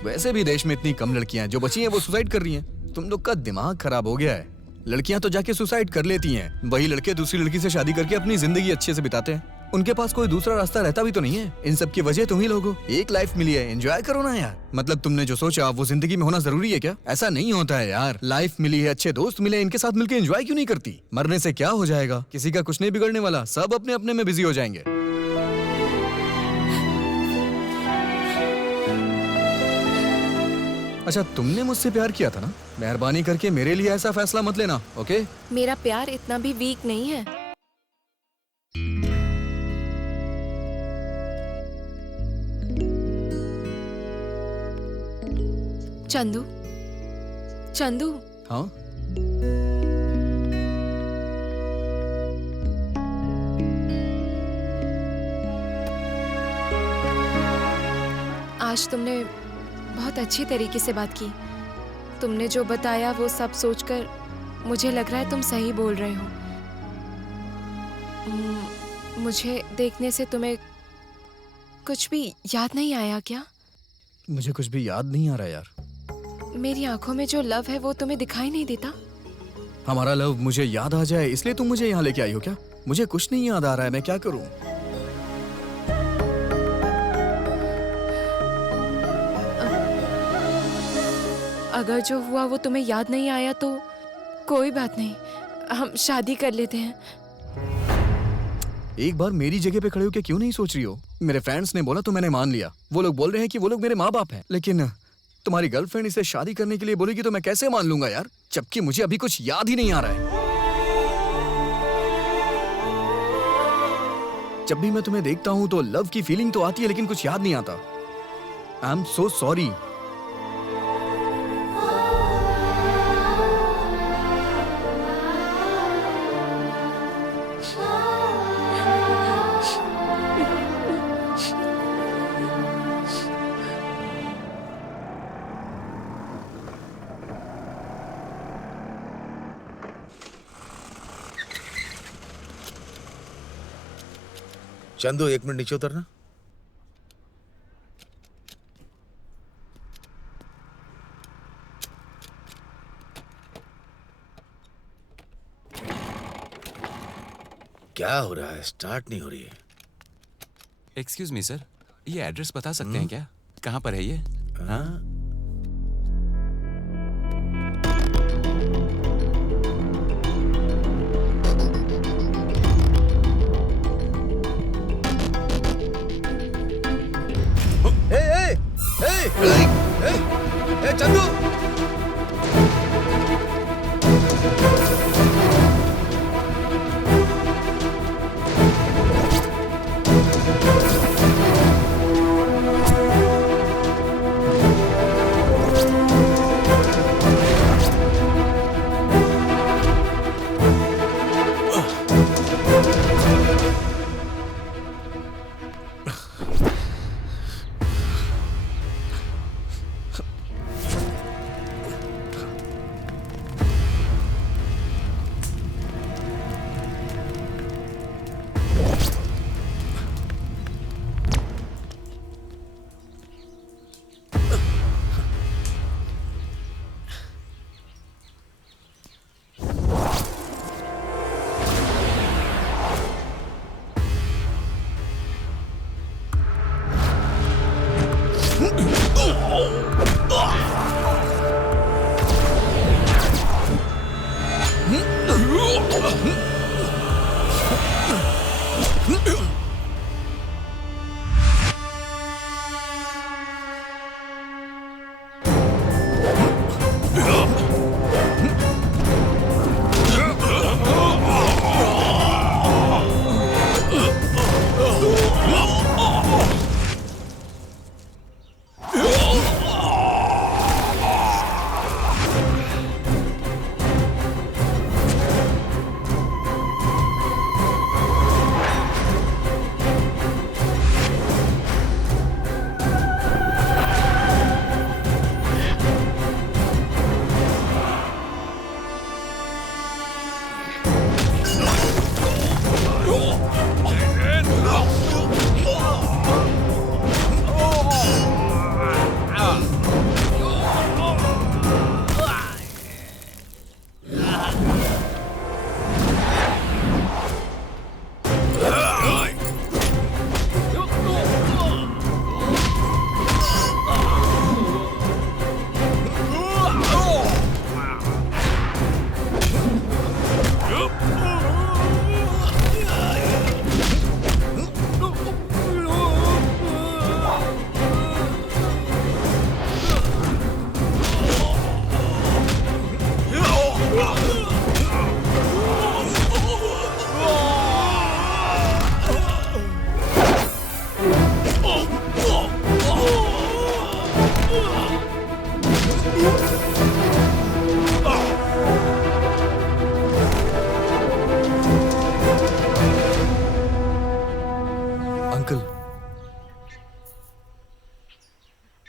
वैसे भी देश में इतनी कम लड़कियां जो बची हैं वो सुसाइड कर रही हैं। तुम लोग का दिमाग खराब हो गया है। लड़कियां तो जाके सुसाइड कर लेती हैं, वही लड़के दूसरी लड़की से शादी करके अपनी जिंदगी अच्छे से बिताते हैं। उनके पास कोई दूसरा रास्ता रहता भी तो नहीं है। इन सब की वजह तुम ही लोग हो। एक लाइफ मिली है, एंजॉय करो ना यार। मतलब तुमने जो सोचा वो जिंदगी में होना जरूरी है क्या? ऐसा नहीं होता है यार। लाइफ मिली है, अच्छे दोस्त मिले, इनके साथ मिलकर एंजॉय क्यों नहीं करती? मरने से क्या हो जाएगा? किसी का कुछ नहीं बिगड़ने वाला, सब अपने अपने में बिजी हो जाएंगे। अच्छा, तुमने मुझसे प्यार किया था ना? मेहरबानी करके मेरे लिए ऐसा फैसला मत लेना, ओके? मेरा प्यार इतना भी वीक नहीं है। चंदू, चंदू। हाँ? आज तुमने बहुत अच्छी तरीके से बात की। तुमने जो बताया वो सब सोचकर मुझे लग रहा है तुम सही बोल रहे हो। मुझे देखने से तुम्हें कुछ भी याद नहीं आया क्या? मुझे कुछ भी याद नहीं आ रहा यार। मेरी आंखों में जो लव है वो तुम्हें दिखाई नहीं देता? हमारा लव मुझे याद आ जाए इसलिए तुम मुझे यहाँ लेके आई हो क्या? मुझे कुछ नहीं याद आ रहा है, मैं क्या करूं? अगर जो हुआ वो तुम्हें याद नहीं आया तो कोई बात नहीं, हम शादी कर लेते हैं। एक बार मेरी जगह पे खड़े होकर क्यों नहीं सोच रही हो? मेरे फ्रेंड्स ने बोला तो मैंने मान लिया। वो लोग बोल रहे हैं कि वो लोग मेरे माँ बाप हैं, लेकिन तुम्हारी गर्लफ्रेंड इसे शादी करने के लिए बोलेगी तो मैं कैसे मान लूंगा यार? जबकि मुझे अभी कुछ याद ही नहीं आ रहा है। जब भी मैं तुम्हें देखता हूँ तो लव की फीलिंग तो आती है लेकिन कुछ याद नहीं आता। I am so sorry. Chandu 1 minute नीचे उतरना। क्या हो रहा है? स्टार्ट नहीं हो रही है। एक्सक्यूज मी सर, ये एड्रेस बता सकते हैं क्या? कहाँ पर है ये? हाँ? चंदू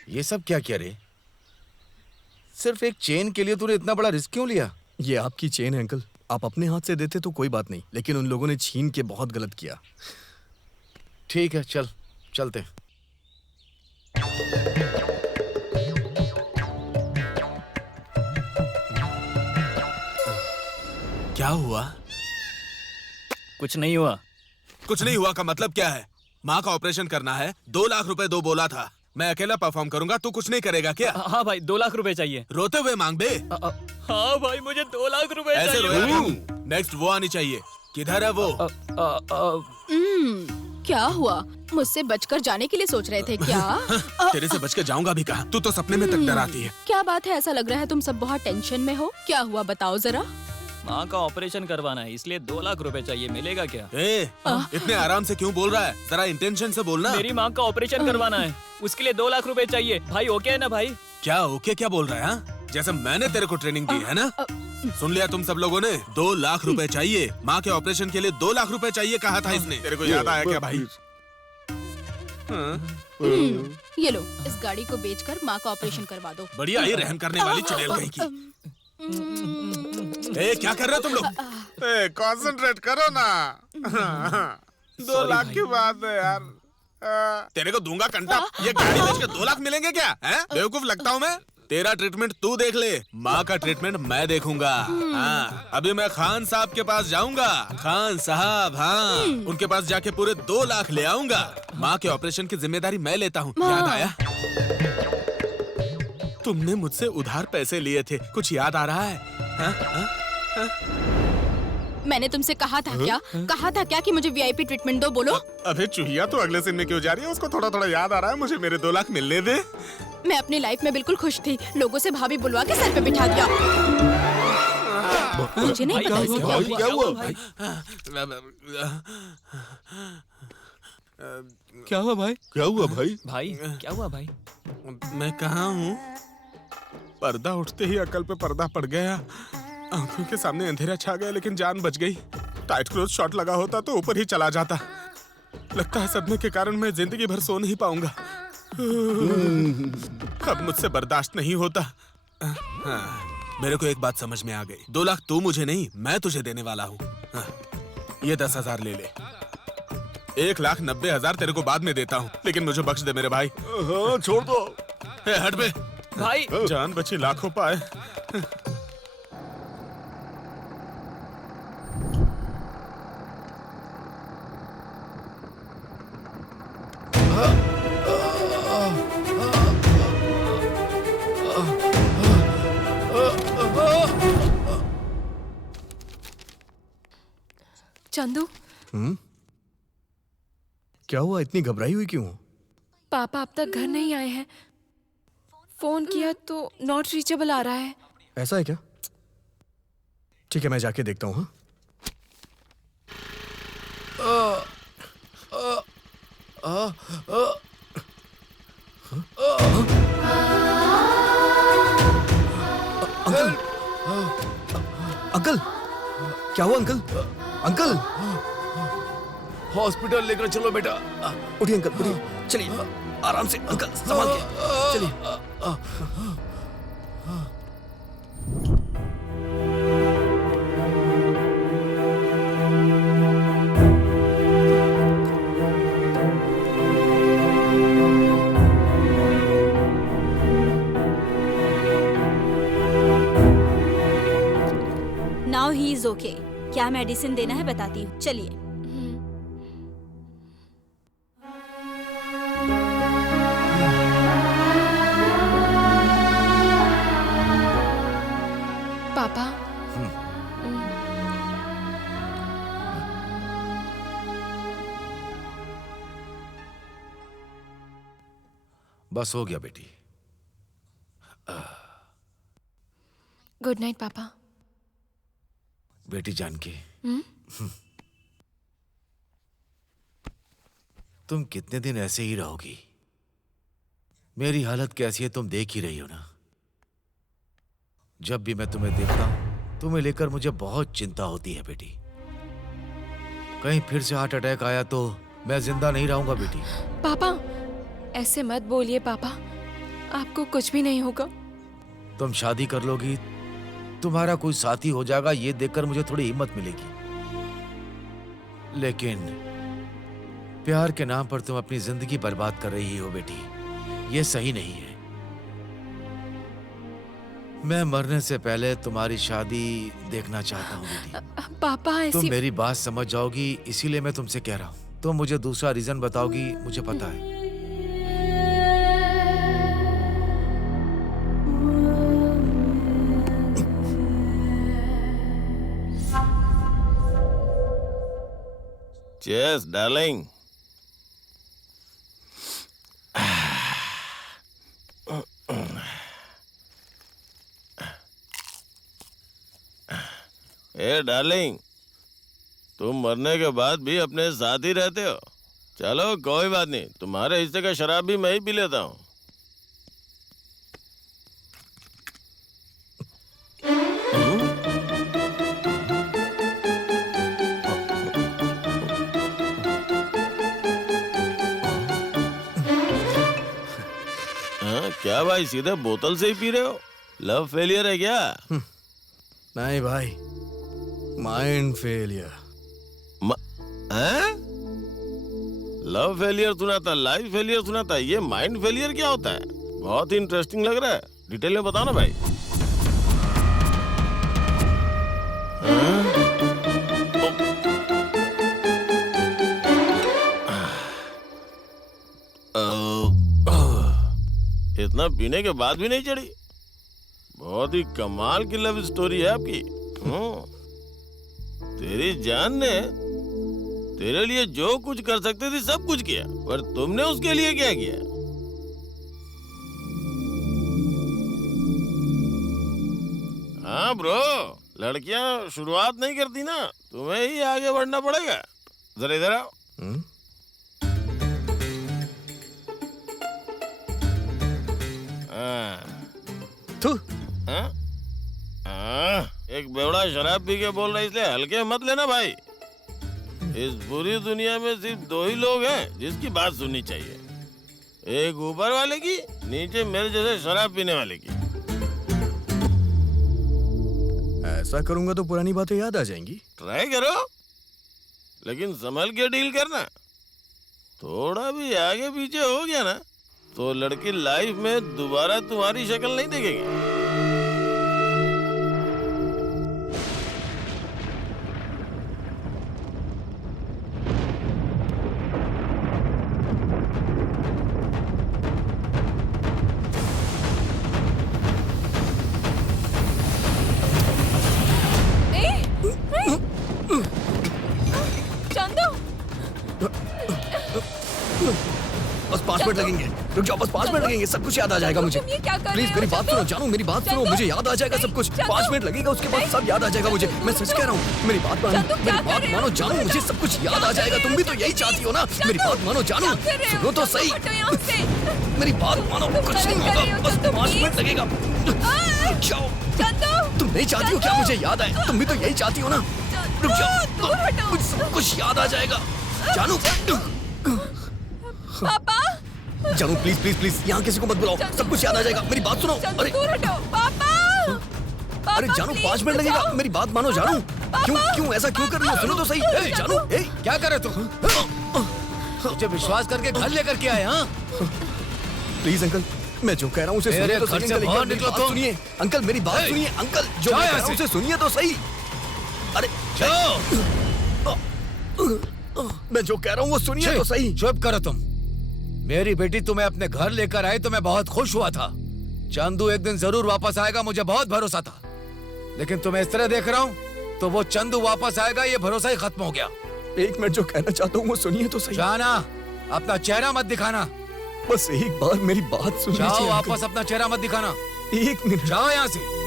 ये सब क्या किया रे? सिर्फ एक चेन के लिए तूने इतना बड़ा रिस्क क्यों लिया? ये आपकी चेन है अंकल, आप अपने हाथ से देते तो कोई बात नहीं, लेकिन उन लोगों ने छीन के बहुत गलत किया। ठीक है, चल चलते। क्या हुआ? कुछ नहीं हुआ। कुछ नहीं हुआ का मतलब क्या है? माँ का ऑपरेशन करना है, 2 लाख रुपए दो बोला था। मैं अकेला परफॉर्म करूंगा, तू कुछ नहीं करेगा क्या? हाँ भाई, 2 लाख रुपए चाहिए। रोते हुए मांग बे। हाँ भाई, मुझे 2 लाख रुपए ऐसे चाहिए। रोया क्यों? नेक्स्ट वो आनी चाहिए। किधर है वो? क्या हुआ? मुझसे बचकर जाने के लिए सोच रहे थे क्या? तेरे से बच के जाऊंगा भी कहाँ? तू तो सपने में तक डराती है। क्या बात है, ऐसा लग रहा है तुम सब बहुत टेंशन में हो। क्या हुआ बताओ जरा। माँ का ऑपरेशन करवाना है, इसलिए 2 लाख रुपए चाहिए। मिलेगा क्या? इतने आराम से क्यों बोल रहा है? जरा इंटेंशन से बोलना। मेरी माँ का ऑपरेशन करवाना है, उसके लिए 2 लाख रुपए चाहिए भाई। ओके है ना भाई? क्या ओके क्या बोल रहा है? हाँ? जैसे मैंने तेरे को ट्रेनिंग दी है ना। सुन लिया तुम सब लोगों ने? 2 लाख रुपए चाहिए। माँ के ऑपरेशन के लिए 2 लाख रुपए चाहिए कहा था इसने। तेरे को याद आया क्या भाई? ये लो, इस गाड़ी को बेचकर माँ का ऑपरेशन करवा दो। बढ़िया, ये रहम करने वाली चुड़ैल कहीं की। ए, क्या कर रहे हो तुम लोग? कंसंट्रेट करो ना। 2 लाख की बात है यार। तेरे को दूंगा कंटा। ये गाड़ी बेच के 2 लाख मिलेंगे क्या? बेवकूफ लगता हूँ मैं? तेरा ट्रीटमेंट तू देख ले, माँ का ट्रीटमेंट मैं देखूंगा। हाँ, अभी मैं खान साहब के पास जाऊंगा। खान साहब, हाँ, उनके पास जाके पूरे 2 लाख ले आऊंगा। माँ के ऑपरेशन की जिम्मेदारी मैं लेता हूँ। याद आया? तुमने मुझसे उधार पैसे लिए थे, कुछ याद आ रहा है? हाँ? हाँ? हाँ? मैंने तुमसे कहा था क्या? कहा था क्या कि मुझे वीआईपी ट्रीटमेंट दो? बोलो। अबे चूहिया तो अगले सीन में क्यों जा रही है? उसको थोड़ा थोड़ा याद आ रहा है। मुझे मेरे 2 लाख मिलने दे। मैं अपनी लाइफ में बिल्कुल खुश थी, लोगों से भाभी बुलवा के सर पे बिठा दिया। मुझे नहीं पता इससे क्या हुआ भाई? क्या हुआ भाई? क्या हुआ भाई? भाई क्या हुआ भाई? मैं कहाँ हूँ? पर्दा उठते ही अकल पे पर्दा पड़ गया। आंखों के सामने अंधेरा छा गया, लेकिन जान बच गई। टाइट क्लोज शॉट लगा होता तो ऊपर ही चला जाता। लगता है सदमे के कारण मैं जिंदगी भर सो नहीं पाऊंगा। अब मुझसे बर्दाश्त नहीं होता। हाँ, मेरे को एक बात समझ में आ गई। 2 लाख तू मुझे नहीं, मैं तुझे देने वाला हूँ। हाँ, ये 10,000 ले ले। 1,90,000 तेरे को बाद में देता हूँ, लेकिन मुझे बख्श दे मेरे भाई। हाँ, छोड़ दो। हट बे भाई। जान बची लाखों पाए। चंदू, क्या हुआ? इतनी घबराई हुई क्यों? पापा अब तक घर नहीं आए हैं। फोन किया तो नॉट रीचेबल आ रहा है। ऐसा है क्या? ठीक है, मैं जाके देखता हूँ। अंकल, अंकल, क्या हुआ अंकल? अंकल, हॉस्पिटल लेकर चलो बेटा। उठिए अंकल, उठिए। चलिए आराम से अंकल, संभाल के चलिए। Now he is okay. क्या मेडिसिन देना है बताती हूँ, चलिए। पापा, बस हो गया बेटी। गुड नाइट पापा। बेटी जानकी, तुम कितने दिन ऐसे ही रहोगी? मेरी हालत कैसी है तुम देख ही रही हो ना। जब भी मैं तुम्हें देखता हूं, तुम्हें लेकर मुझे बहुत चिंता होती है बेटी। कहीं फिर से हार्ट अटैक आया तो मैं जिंदा नहीं रहूंगा बेटी। पापा, ऐसे मत बोलिए पापा, आपको कुछ भी नहीं होगा। तुम शादी कर लोगी, तुम्हारा कोई साथी हो जाएगा, ये देखकर मुझे थोड़ी हिम्मत मिलेगी। लेकिन प्यार के नाम पर तुम अपनी जिंदगी बर्बाद कर रही हो बेटी, ये सही नहीं है। मैं मरने से पहले तुम्हारी शादी देखना चाहता हूँ बेटी। पापा ऐसी... तुम मेरी बात समझ जाओगी, इसीलिए मैं तुमसे कह रहा हूँ। तुम मुझे दूसरा रीजन बताओगी, मुझे पता है। Cheers, darling. ए डार्लिंग, तुम मरने के बाद भी अपने साथ ही रहते हो। चलो कोई बात नहीं, तुम्हारे हिस्से का शराब भी मैं ही पी लेता हूँ। क्या भाई सीधे बोतल से ही पी रहे हो? लव फेलियर है क्या? नहीं भाई, माइंड फेलियर। लव फेलियर सुना था, लाइफ फेलियर सुना था, ये माइंड फेलियर क्या होता है? बहुत ही इंटरेस्टिंग लग रहा है, डिटेल में बताओ ना भाई। इतना पीने के बाद भी नहीं चढ़ी? बहुत ही कमाल की लव स्टोरी है आपकी। तेरी जान ने तेरे लिए जो कुछ कर सकती थी सब कुछ किया, पर तुमने उसके लिए क्या किया? हाँ ब्रो, लड़कियां शुरुआत नहीं करती ना, तुम्हें ही आगे बढ़ना पड़ेगा। जरा इधर आओ। एक बेवड़ा शराब पी के बोल रहा है, इसलिए हल्के मत लेना भाई। इस बुरी दुनिया में सिर्फ दो ही लोग हैं जिसकी बात सुननी चाहिए, एक ऊपर वाले की, नीचे मेरे जैसे शराब पीने वाले की। ऐसा करूंगा तो पुरानी बातें याद आ जाएंगी। ट्राई करो, लेकिन संभल के डील करना। थोड़ा भी आगे पीछे हो गया ना तो लड़की लाइफ में दोबारा तुम्हारी शक्ल नहीं देखेगी। बस 5 मिनट लगेंगे, रुक जाओ, बस 5 मिनट लगेंगे, सब कुछ याद आ जाएगा मुझे। प्लीज मेरी बात सुनो जानू, मेरी बात सुनो, मुझे याद आ जाएगा सब कुछ। 5 मिनट लगेगा, उसके बाद सब याद आ जाएगा मुझे। मैं सच कह रहा हूँ, मेरी बात मानो जानू, मुझे सब कुछ याद आ जाएगा। तुम भी तो यही चाहती हो ना? मेरी बात मानो जानू, सुनो तो सही, मेरी बात मानो, कुछ नहीं होगा, बस 5 मिनट लगेगा। रुक जाओ, तुम नहीं चाहती हो क्या मुझे याद आए? तुम भी तो यही चाहती हो ना? रुक जाओ, मुझे सब कुछ याद आ जाएगा जानू। पापा जानू प्लीज प्लीज प्लीज, यहाँ किसी को मत बुलाओ, सब कुछ याद आ जाएगा। मेरी बात सुनो। अरे पापा, अरे जानू 5 मिनट लगेगा, मेरी बात मानो जानू। क्यों ऐसा क्यों कर रही हो? सुनो तो सही। जानू क्या कर रहे तुम? मुझे विश्वास करके घर लेकर के आए? हाँ प्लीज अंकल, मैं जो कह रहा हूँ उसे सुनिए तो सही। अंकल मेरी बात सुनिए, अंकल मेरी बात सुनिए, अंकल जो मैं कह रहा हूँ उसे सुनिए तो सही। अरे मैं जो कह रहा हूँ वो सुनिए तो सही। चुप करो तुम। मेरी बेटी तुम्हें अपने घर लेकर आई तो मैं बहुत खुश हुआ था। चंदू एक दिन जरूर वापस आएगा, मुझे बहुत भरोसा था। लेकिन तुम्हें इस तरह देख रहा हूँ तो वो चंदू वापस आएगा ये भरोसा ही खत्म हो गया। एक मिनट, जो कहना चाहता हूँ वो सुनिए तो सही। जाना, अपना चेहरा मत दिखाना। बस एक बार मेरी बात सुनिए। जाओ वापस, अपना चेहरा मत दिखाना। 1 मिनट, जाओ यहाँ से।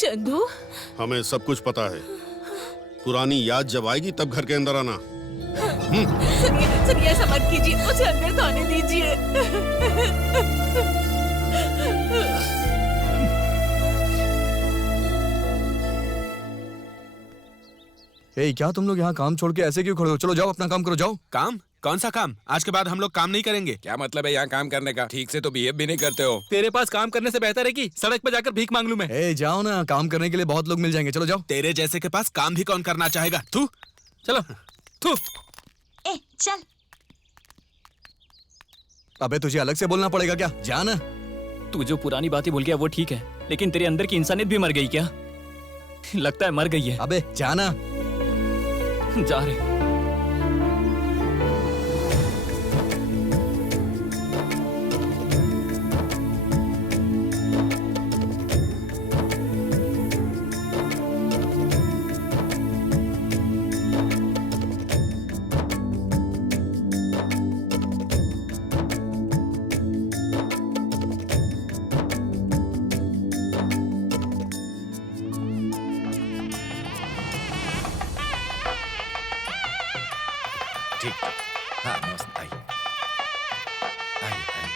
चंदू, हमें सब कुछ पता है। पुरानी याद जब आएगी तब घर के अंदर आना। सुनिए ऐसा मत कीजिए, उसे अंदर तो आने दीजिए। क्या तुम लोग यहाँ काम छोड़ के ऐसे क्यों खड़े हो? चलो जाओ, अपना काम करो, जाओ। काम? कौन सा काम? आज के बाद हम लोग काम नहीं करेंगे। क्या मतलब है यहाँ काम करने का? ठीक से तो बिहेव भी नहीं करते हो। तेरे पास काम करने से बेहतर है कि सड़क पे जाकर भीख मांग लूं मैं। जाओ ना, काम करने के लिए बहुत लोग मिल जाएंगे, चलो जाओ। तेरे जैसे के पास काम भी कौन करना चाहेगा? तू चलो। तू चल। अबे तुझे अलग से बोलना पड़ेगा क्या? जा ना। तू जो पुरानी बातें भूल गया वो ठीक है, लेकिन तेरे अंदर की इंसानियत भी मर गई क्या? लगता है मर गई है। अबे जाना। जा रहे। ठीक। हाँ नमस्ते। आइए आइए आइए।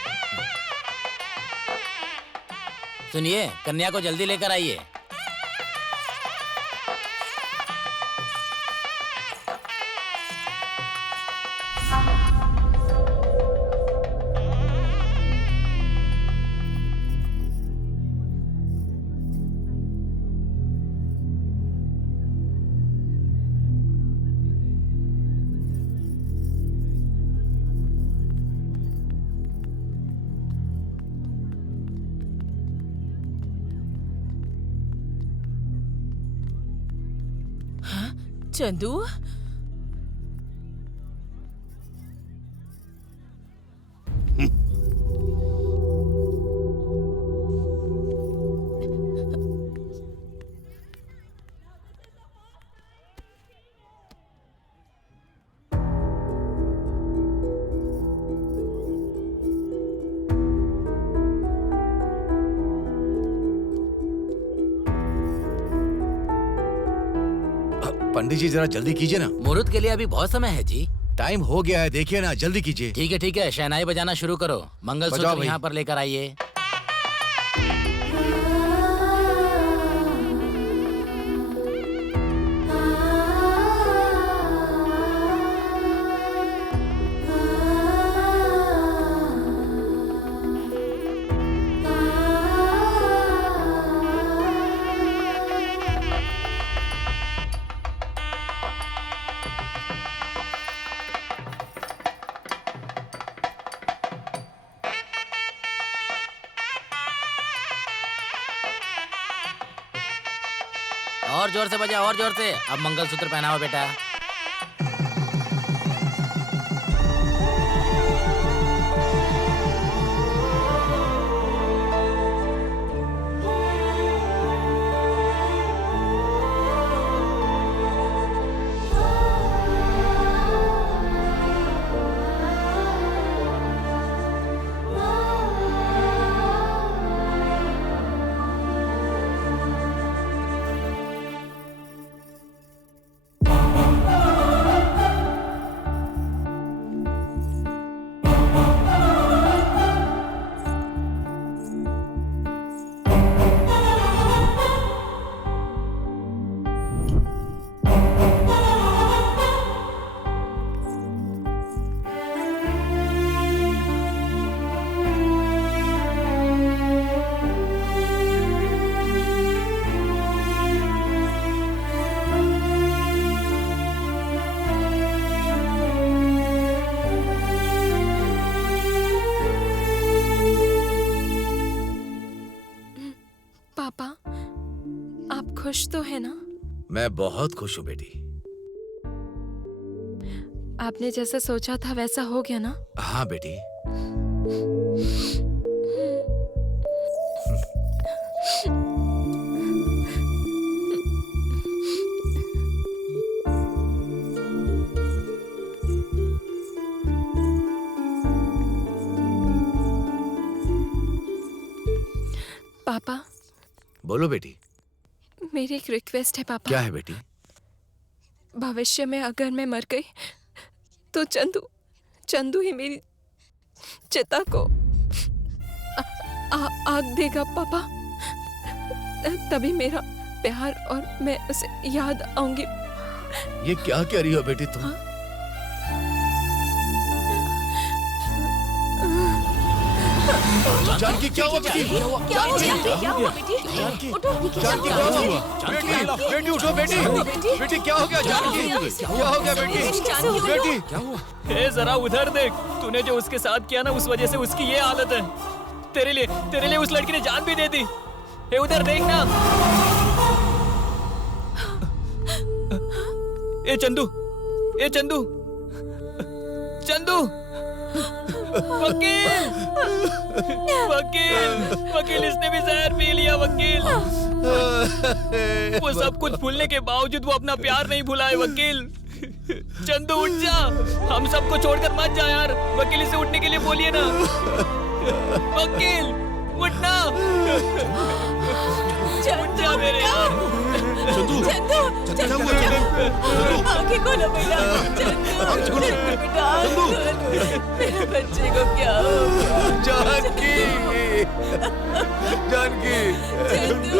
सुनिए, कन्या को जल्दी लेकर आइए। चंदू, पंडित जी जरा जल्दी कीजिए ना। मुहूर्त के लिए अभी बहुत समय है जी। टाइम हो गया है, देखिए ना, जल्दी कीजिए। ठीक है, शहनाई बजाना शुरू करो। मंगलसूत्र यहाँ पर लेकर आइए। और जोर से बजा, और जोर से। अब मंगलसूत्र पहनाओ बेटा। पापा, आप खुश तो है ना? मैं बहुत खुश हूँ बेटी। आपने जैसा सोचा था वैसा हो गया ना? हाँ बेटी। पापा, बोलो बेटी। मेरी एक रिक्वेस्ट है पापा। क्या है बेटी? भविष्य में अगर मैं मर गई तो चंदू ही मेरी चिता को आग देगा पापा। तभी मेरा प्यार और मैं उसे याद आऊंगी। ये क्या कह रही हो बेटी तुम? हाँ? जानकी क्या हुआ बेटी? क्या हो गया? क्या हुआ बेटी? उठो। जानकी क्या हुआ? बेटी बेटी उठो बेटी। बेटी क्या हो गया जानकी? क्या हो गया बेटी? बेटी हे जरा उधर देख, तूने जो उसके साथ किया ना उस वजह से उसकी ये हालत है। तेरे लिए उस लड़की ने जान भी दे दी। हे उधर देख ना। ए चंदू वकील इसने भी जहर पी लिया। वकील वो सब कुछ भूलने के बावजूद वो अपना प्यार नहीं भुला है। वकील चंदू उठ जा, हम सबको छोड़कर मत जा यार। वकील से उठने के लिए बोलिए ना। वकील उठना। उठ जा मेरे यार। चंदू आंखें खोलो बेटा। चंदू बेटा मेरे बच्चे को क्या हो गया? जानकी चंदू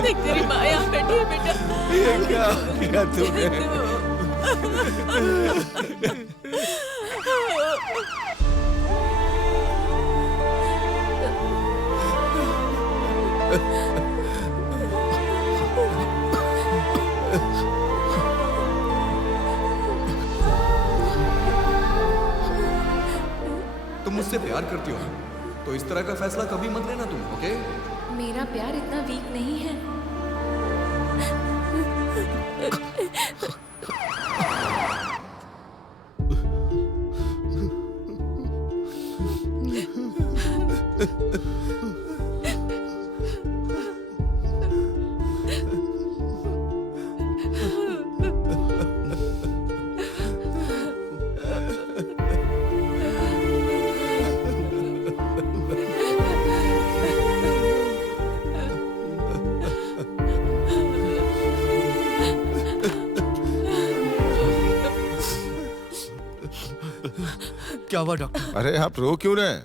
देख तेरी माँ यहाँ बैठी है बेटा। ये क्या किया तूने? तुम मुझसे प्यार करती हो तो इस तरह का फैसला कभी मत लेना तुम, ओके? मेरा प्यार इतना वीक नहीं है। क्या हुआ डॉक्टर? अरे आप रो क्यों रहे हैं?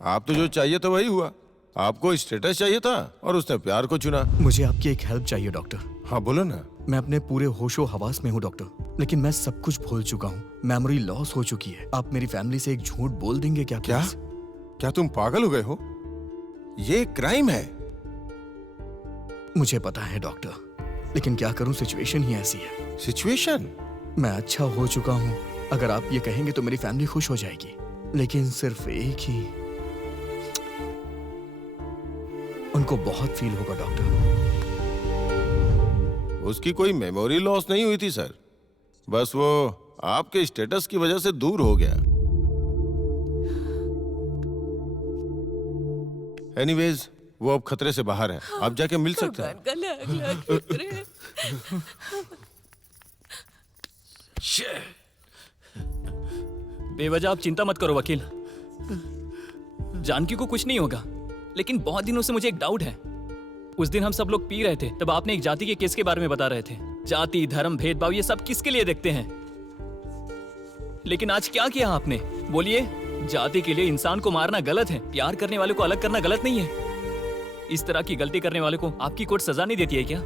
आप तो जो चाहिए था वही हुआ। आपको स्टेटस चाहिए था और उसने प्यार को चुना। मुझे आपकी एक हेल्प चाहिए डॉक्टर। हाँ बोलो ना। मैं अपने पूरे होशो हवास में हूँ डॉक्टर, लेकिन मैं सब कुछ भूल चुका हूँ। मेमोरी लॉस हो चुकी है। आप मेरी फैमिली से एक झूठ बोल देंगे क्या? क्या तुम पागल हो गए हो? ये क्राइम है। मुझे पता है डॉक्टर, लेकिन क्या करूँ, सिचुएशन ही ऐसी है। सिचुएशन? मैं अच्छा हो चुका हूँ। अगर आप ये कहेंगे तो मेरी फैमिली खुश हो जाएगी, लेकिन सिर्फ एक ही, उनको बहुत फील होगा डॉक्टर। उसकी कोई मेमोरी लॉस नहीं हुई थी सर, बस वो आपके स्टेटस की वजह से दूर हो गया। एनीवेज वो अब खतरे से बाहर है। आप जाके मिल सकते हैं। बेवजह आप चिंता मत करो वकील, जानकी को कुछ नहीं होगा। लेकिन बहुत दिनों से मुझे एक डाउट है। उस दिन हम सब लोग पी रहे थे, तब आपने एक जाति के केस के बारे में बता रहे थे। जाति, धर्म, भेदभाव ये सब किसके लिए देखते हैं? लेकिन आज क्या किया आपने? बोलिए। जाति के लिए इंसान को मारना गलत है, प्यार करने वाले को अलग करना गलत नहीं है। इस तरह की गलती करने वाले को आपकी कोर्ट सजा नहीं देती है क्या?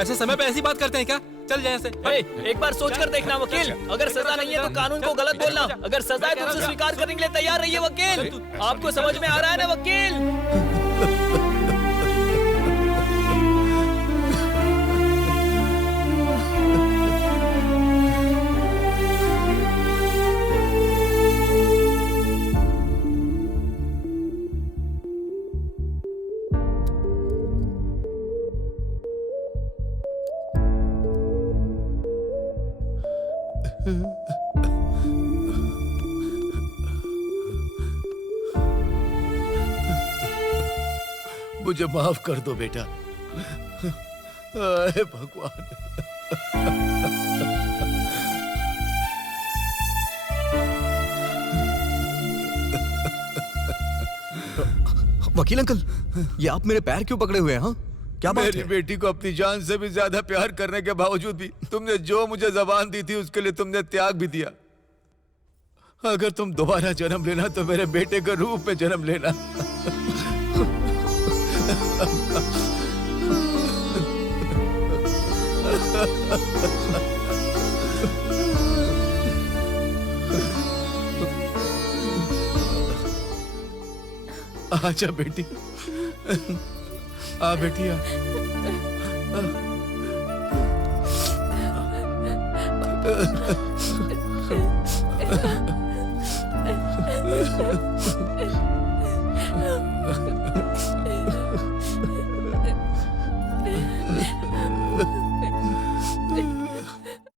ऐसे समय पे ऐसी बात करते हैं क्या? चल जाए से। एक बार सोच कर देखना वकील, अगर सजा नहीं है तो कानून को गलत बोलना, अगर सजा है तो उसे स्वीकार करने के लिए तैयार रहिए वकील। आपको समझ में आ रहा है ना वकील? मुझे माफ कर दो बेटा। हे भगवान। वकील अंकल, ये आप मेरे पैर क्यों पकड़े हुए हैं? हाँ, क्या बात मेरी है? बेटी को अपनी जान से भी ज्यादा प्यार करने के बावजूद भी तुमने जो मुझे जबान दी थी उसके लिए तुमने त्याग भी दिया। अगर तुम दोबारा जन्म लेना तो मेरे बेटे के रूप में जन्म लेना। आजा बेटी, आ बेटी आ।